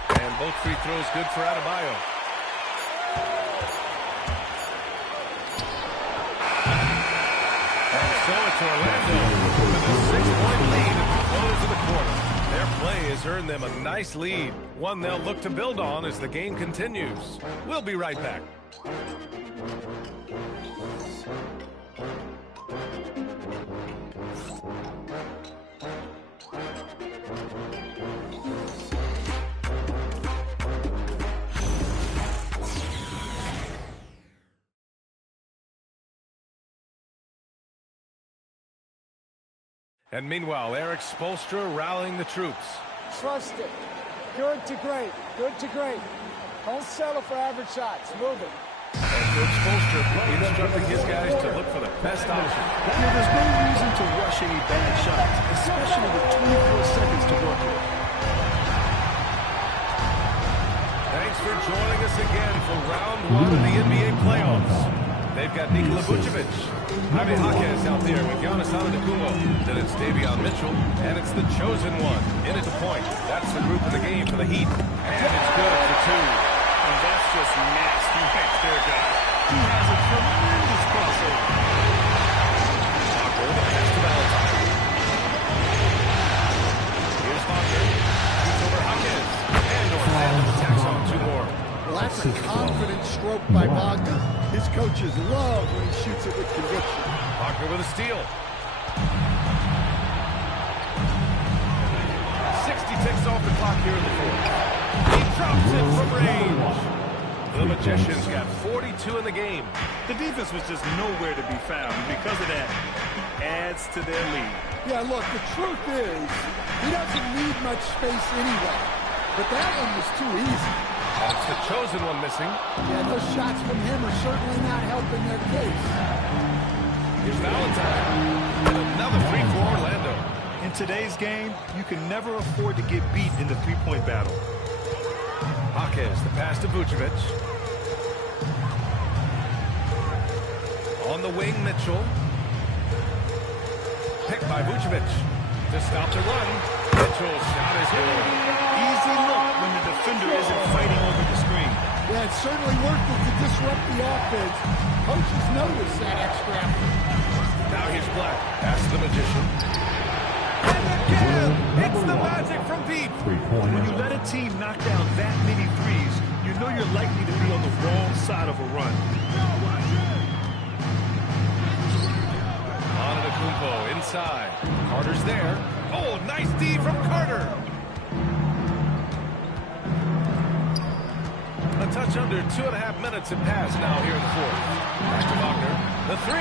And both free throws good for Adebayo. And so it's Orlando with a 6-point lead at the close of the quarter. Their play has earned them a nice lead, one they'll look to build on as the game continues. We'll be right back. And meanwhile, Eric Spoelstra rallying the troops. Trust it. Good to great. Good to great. Don't settle for average shots. Move it. And Coach Spoelstra instructing his guys to look for the best option. Yeah, there's no reason to rush any bad shots, especially with 24 seconds to work with. Thanks for joining us again for round 1 of the NBA playoffs. They've got Nikola Vucevic, Jaime Jaquez out there with Giannis Antetokounmpo. Then it's Davion Mitchell, and it's the chosen one in at the point. That's the group in the game for the Heat, and it's good for 2. And that's just nasty right there, guys. He has a tremendous crossover. Walker, the pass to Valentine. Here's Walker. Shoots over Jaquez. And Orlando attacks on 2 more. Well, that's a confident stroke by Wagner. His coaches love when he shoots it with conviction. Walker with a steal. 60 ticks off the clock here in the 4th. He drops it from range. The Magicians got 42 in the game. The defense was just nowhere to be found, and because of that, he adds to their lead. Yeah, look, the truth is, he doesn't need much space anyway. But that one was too easy. That's the chosen one missing. Yeah, those shots from him are certainly not helping their case. Here's Valentine. And another free for Orlando. In today's game, you can never afford to get beat in the three-point battle. Jaquez, the pass to Vucevic. On the wing, Mitchell. Picked by Vucevic. To stop the run. Mitchell's shot is good. Easy look when the defender isn't fighting over the screen. Yeah, it's certainly worth it to disrupt the offense. Coaches notice that extra effort. Now here's Black. Pass to the Magician. And again, it's the Magic from deep. When you let a team knock down that many threes, you know you're likely to be on the wrong side of a run. Antetokounmpo inside. Carter's there. Oh, nice D from Carter. A touch under 2.5 minutes have passed now here in the 4th. Back to Wagner. The 3.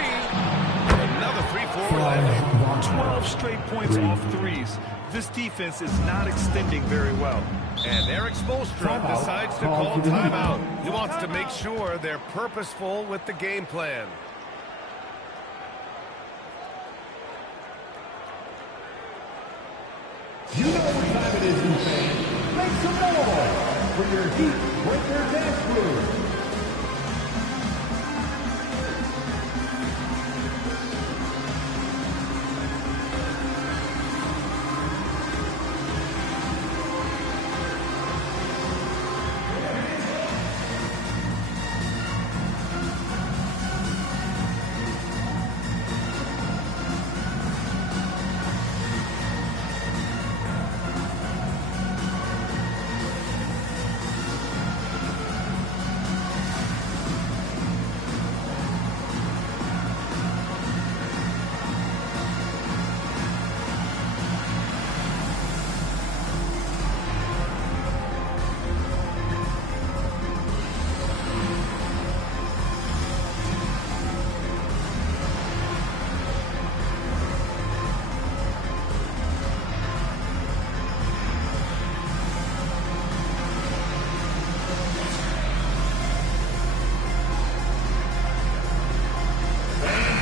Another 3 for Orlando. 12 straight points off threes. This defense is not extending very well. And Eric Spoelstra decides to call timeout. He wants to make sure they're purposeful with the game plan. You know what time it is, you fans. Make some noise for your Heat Breaker Dance Crew.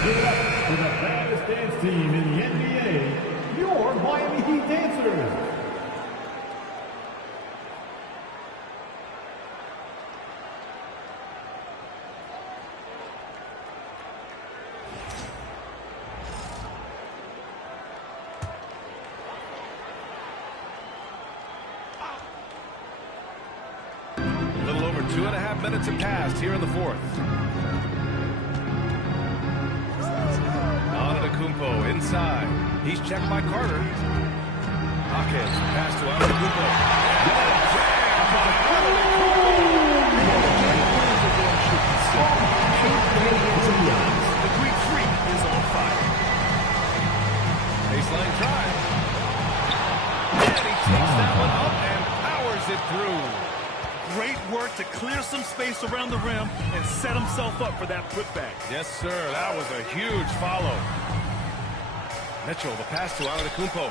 For the baddest dance team in the NBA, your Miami Heat Dancers. A little over 2.5 minutes have passed here in the fourth. Kumpo inside. He's checked by Carter. Hawkins pass to Kumpo. The Greek Freak is on fire. Baseline drive. And he takes that one up and powers it through. Great work to clear some space around the rim and set himself up for that putback. Yes, sir. That was a huge follow. Mitchell, the pass to Kumpo.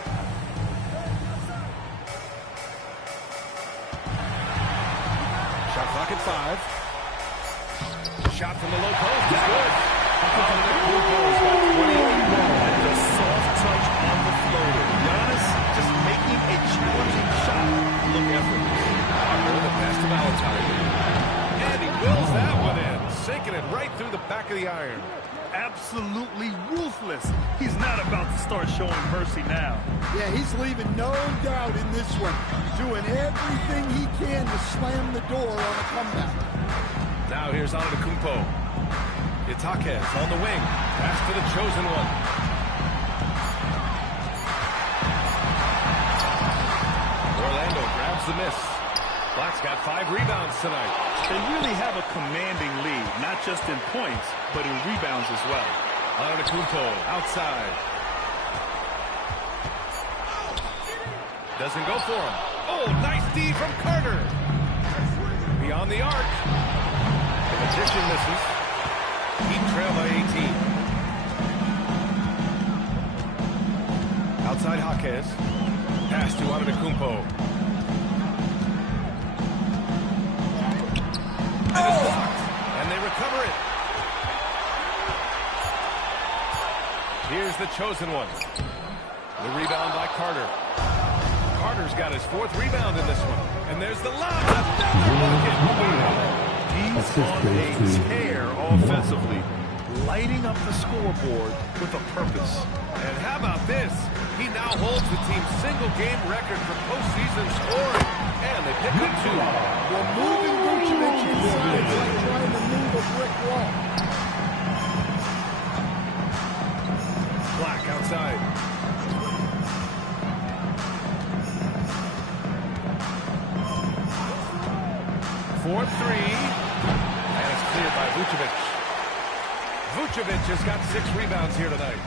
Shot clock at 5. Shot from the low post is good. Kumpo's got 28. And the soft touch on the floater. Giannis just making a challenging shot look effortless. The pass to Valentine. And he wills that one in, sinking it right through the back of the iron. Absolutely ruthless. He's not about to start showing mercy now. Yeah, he's leaving no doubt in this one. Doing everything he can to slam the door on a comeback. Now here's Kumpo. It's Hawkins on the wing. Pass to the chosen one. Orlando grabs the miss. Black's got 5 rebounds tonight. They really have a commanding lead, not just in points, but in rebounds as well. Kumpo outside. Doesn't go for him. Oh, nice D from Carter. Beyond the arc. The magician misses. Heat trail by 18. Outside Hawkins. Pass to Kumpo. And they recover it. Here's the chosen one. The rebound by Carter. Carter's got his 4th rebound in this one. And there's the lob. Another bucket. He's on a tear offensively, lighting up the scoreboard with a purpose. And how about this? He now holds the team's single-game record for postseason scoring. And they pick up 2. Well, moving Vucevic inside is like trying to move a brick wall. Black outside. For 3. And it's cleared by Vucevic. Vucevic has got 6 rebounds here tonight.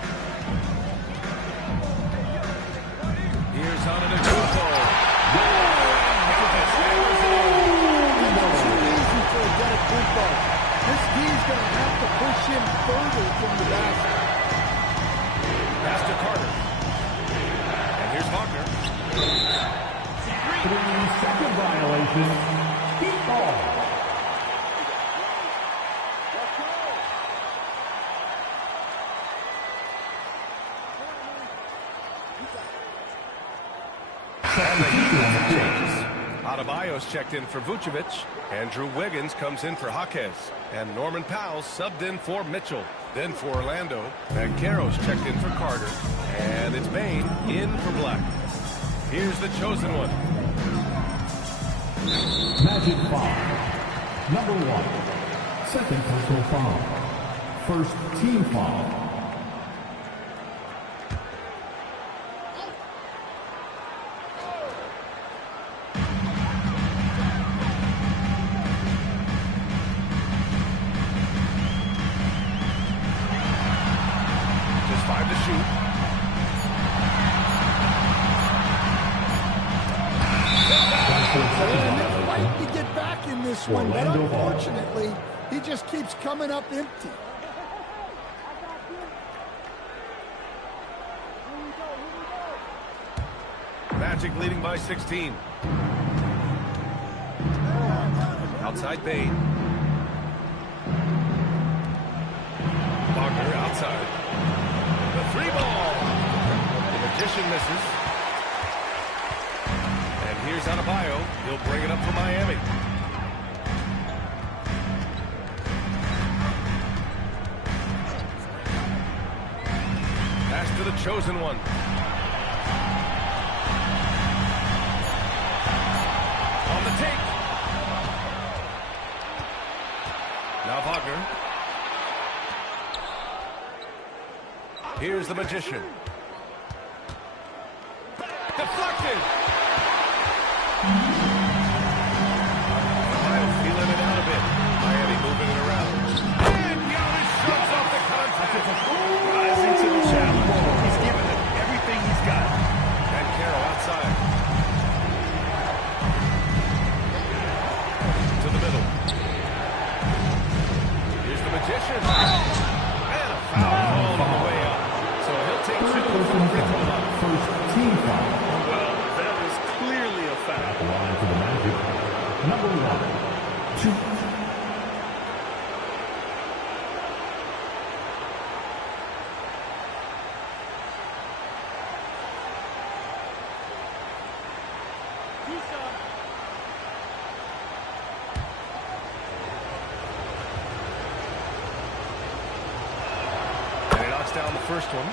Here's Kumpo. Too easy for Kumpo. This team's going to have to push him further from the basket. Pass to Carter. And here's Wagner. 3-second violation. Heat ball. And the Heat have changes. Adebayo's checked in for Vucevic. Andrew Wiggins comes in for Jaquez. And Norman Powell subbed in for Mitchell. Then for Orlando. And Caro's checked in for Carter. And it's Bain in for Black. Here's the chosen one. Magic foul. Number 1. Second personal foul. First team foul. Just 5 to shoot. And they're fighting to get back in this one, but unfortunately, he just keeps coming up empty. Magic leading by 16. Outside Bain. Wagner outside. The 3-ball. The Magician misses. And here's Adebayo. He'll bring it up for Miami. Pass to the chosen one. On the take. Now Wagner. Here's the Magician. Deflected. Ohio feeling it out a bit. Miami moving it around. And Giannis shoves off the contact. Rising to the challenge. He's giving it everything he's got. And Caro outside. To the middle. Here's the Magician. And a foul called on the way up. So he'll take 2 from the free throw line. First team foul. Well, that is clearly a foul. Line for the Magic. Number 1. 2. And he knocks down the first one.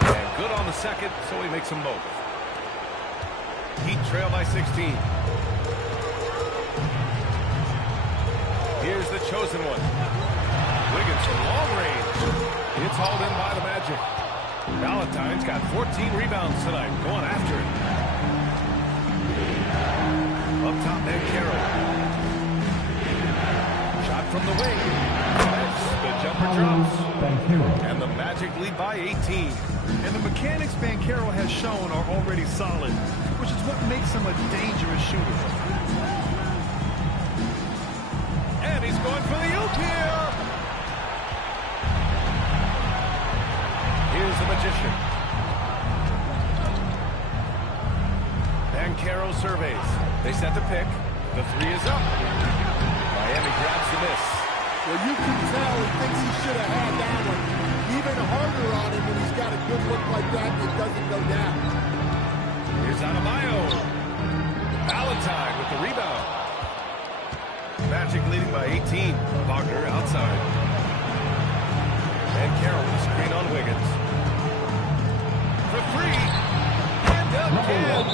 And good on the second, so he makes them both. Heat trail by 16. Here's the chosen one. Wiggins from long range. It's hauled in by the Magic. Valentine's got 14 rebounds tonight, going after it. Up top, then Carroll. Shot from the wing. The jumper drops. And the Magic lead by 18. And the mechanics Banchero has shown are already solid, which is what makes him a dangerous shooter. And he's going for the oop here. Here's the Magician. Banchero surveys. They set the pick. The 3 is up. Miami grabs the miss. Well, you can tell he thinks he should have had that one. Even harder on him when he's got a good look like that and it doesn't go down. Here's Adebayo. Valentine with the rebound. Magic leading by 18. Wagner outside. And Carroll with a screen on Wiggins. For 3. And again.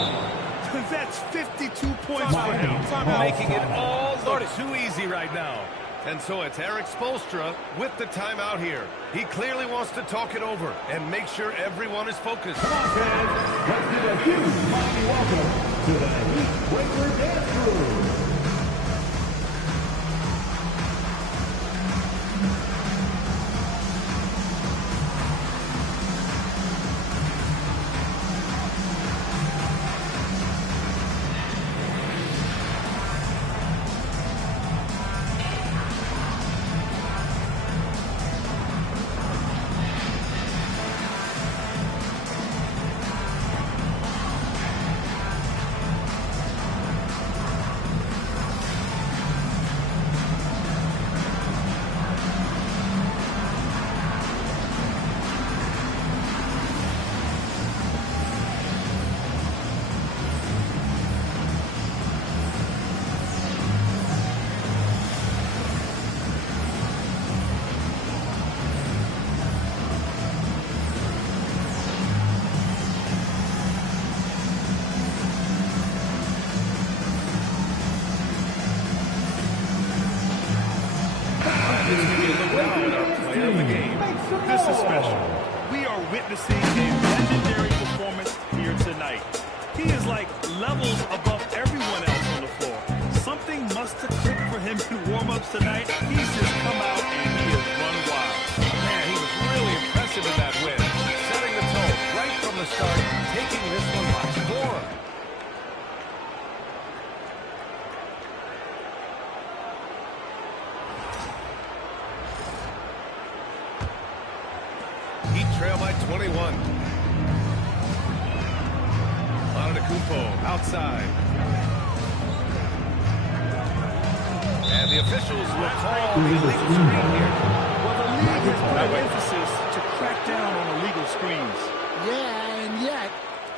That's 52 points for him. Making it all look too easy right now. And so it's Eric Spoelstra with the timeout here. He clearly wants to talk it over and make sure everyone is focused. Come on, fans. Let's give a huge mighty welcome to the Heat Breaker Dance Crew. player of the game. This is special. We are witnessing a legendary performance here tonight. He is like levels above everyone else on the floor. Something must have clicked for him in warm-ups tonight. He's just come out and he has run wild. Man, he was really impressive in that win. Setting the tone right from the start, taking this one by storm. Heat trail by 21. Antetokounmpo outside. And the officials will call the illegal screen here. Well, the league has put an emphasis to crack down on illegal screens. Yeah, and yet,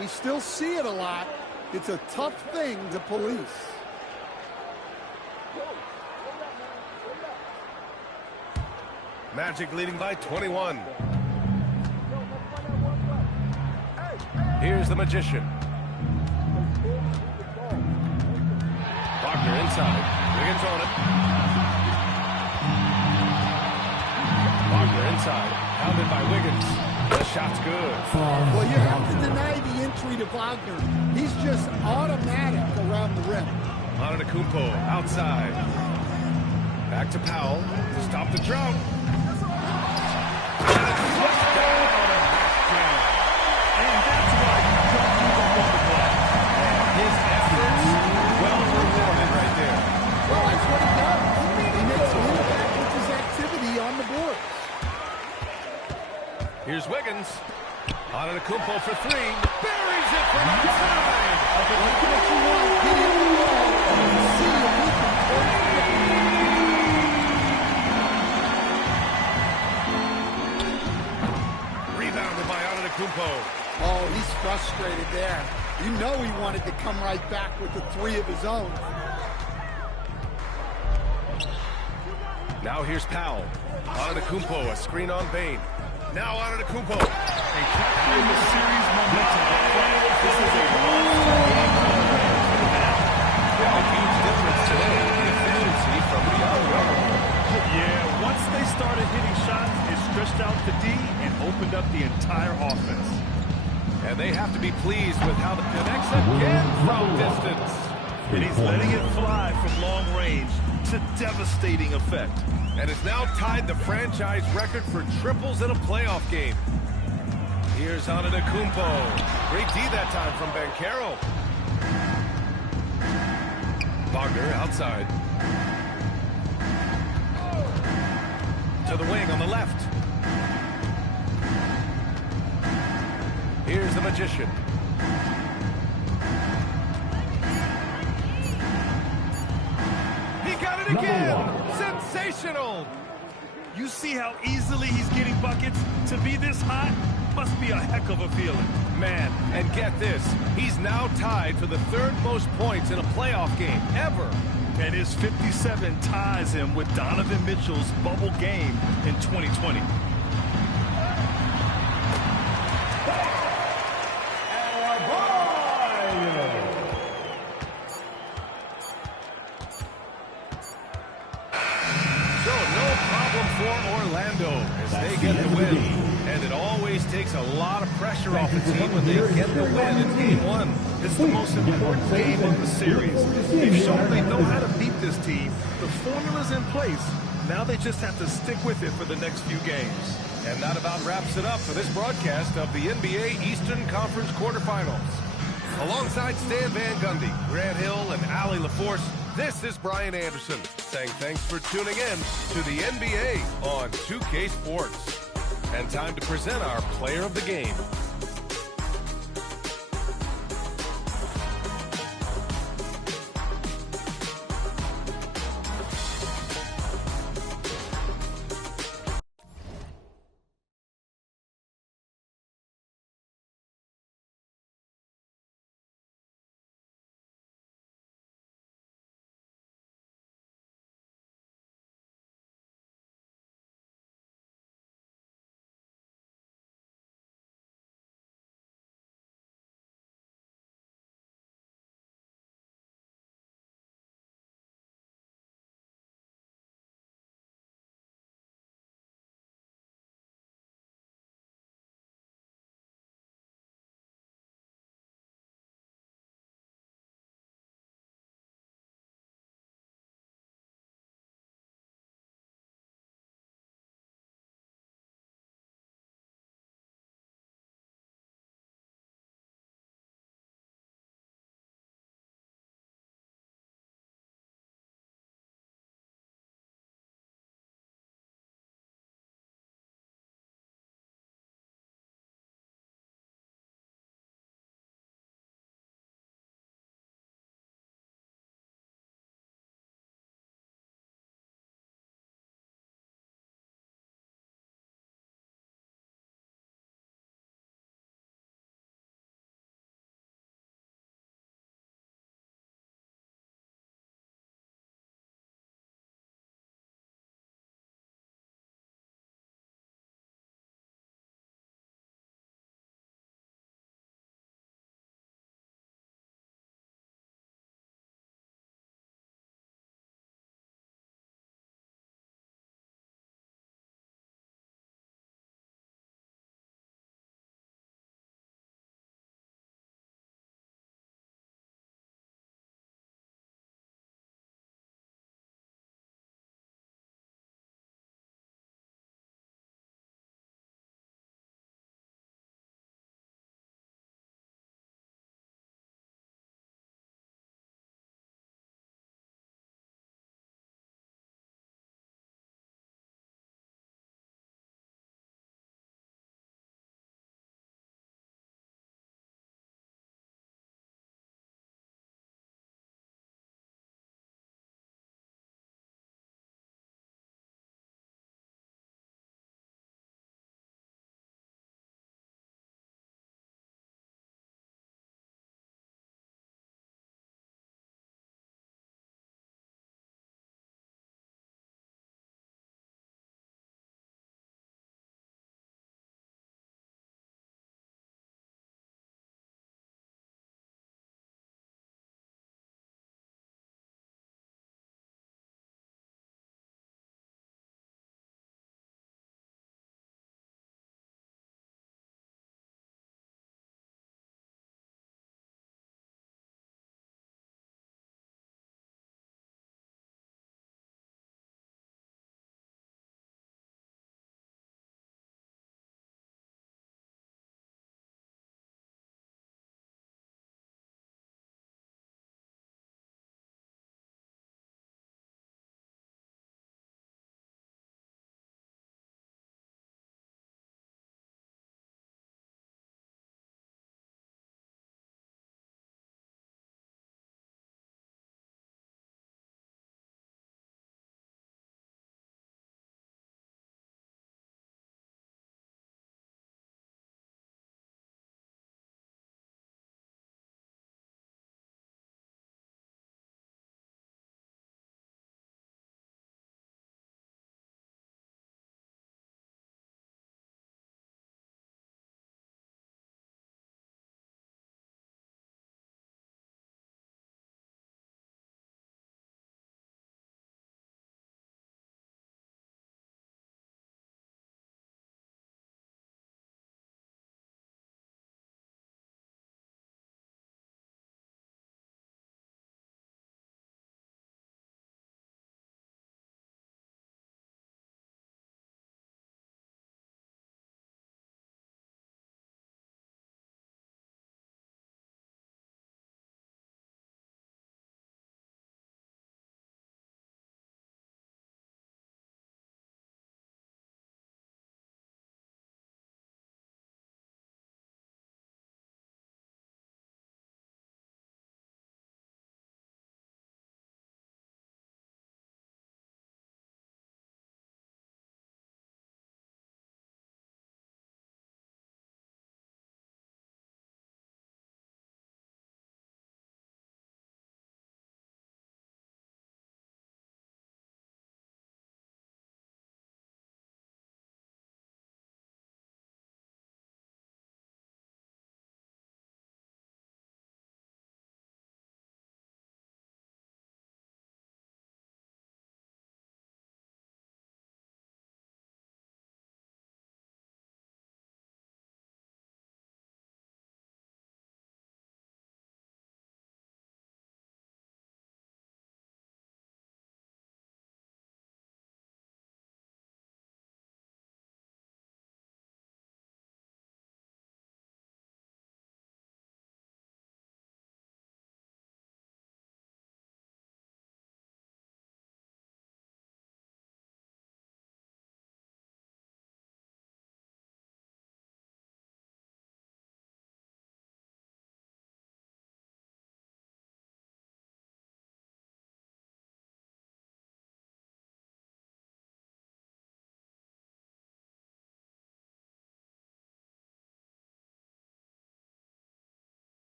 we still see it a lot. It's a tough thing to police. Magic leading by 21. Here's the Magician. Wagner inside. Wiggins on it. Wagner inside. Pounded by Wiggins. The shot's good. Well, you have to deny the entry to Wagner. He's just automatic around the rim. Antetokounmpo outside. Back to Powell to stop the drought. And that's why you don't move up on the glass. His efforts well rewarded right there. Well, that's what he does. He makes an impact with his activity on the boards. Here's Wiggins. Antetokounmpo for three. Buries it from outside. What you want, get in the wall and see if he can close the game. Rebounded by Antetokounmpo. Oh, he's frustrated there. You know he wanted to come right back with the three of his own. Now here's Powell. Antetokounmpo, a screen on Bain. Now Antetokounmpo. They capturing the series momentum up front. This is a long-game run. A huge difference today in the efficiency from the other. Yeah, once they started hitting shots, it stretched out the D and opened up the entire offense. And they have to be pleased with how the connects again from distance. And he's letting it fly from long range to devastating effect. And has now tied the franchise record for triples in a playoff game. Here's Antetokounmpo. Great D that time from Banchero. Wagner outside. To the wing on the left. Here's the Magician. He got it again! Sensational! You see how easily he's getting buckets? To be this hot must be a heck of a feeling. Man, and get this, he's now tied for the third most points in a playoff game ever. And his 57 ties him with Donovan Mitchell's bubble game in 2020. As they get the win, and it always takes a lot of pressure off the team when they get the win in game one. It's the most important game of the series. They've shown they know how to beat this team. The formula's in place. Now they just have to stick with it for the next few games. And that about wraps it up for this broadcast of the NBA Eastern Conference quarterfinals. Alongside Stan Van Gundy, Grant Hill, and Allie LaForce, this is Brian Anderson saying thanks for tuning in to the NBA on 2K Sports. And time to present our player of the game.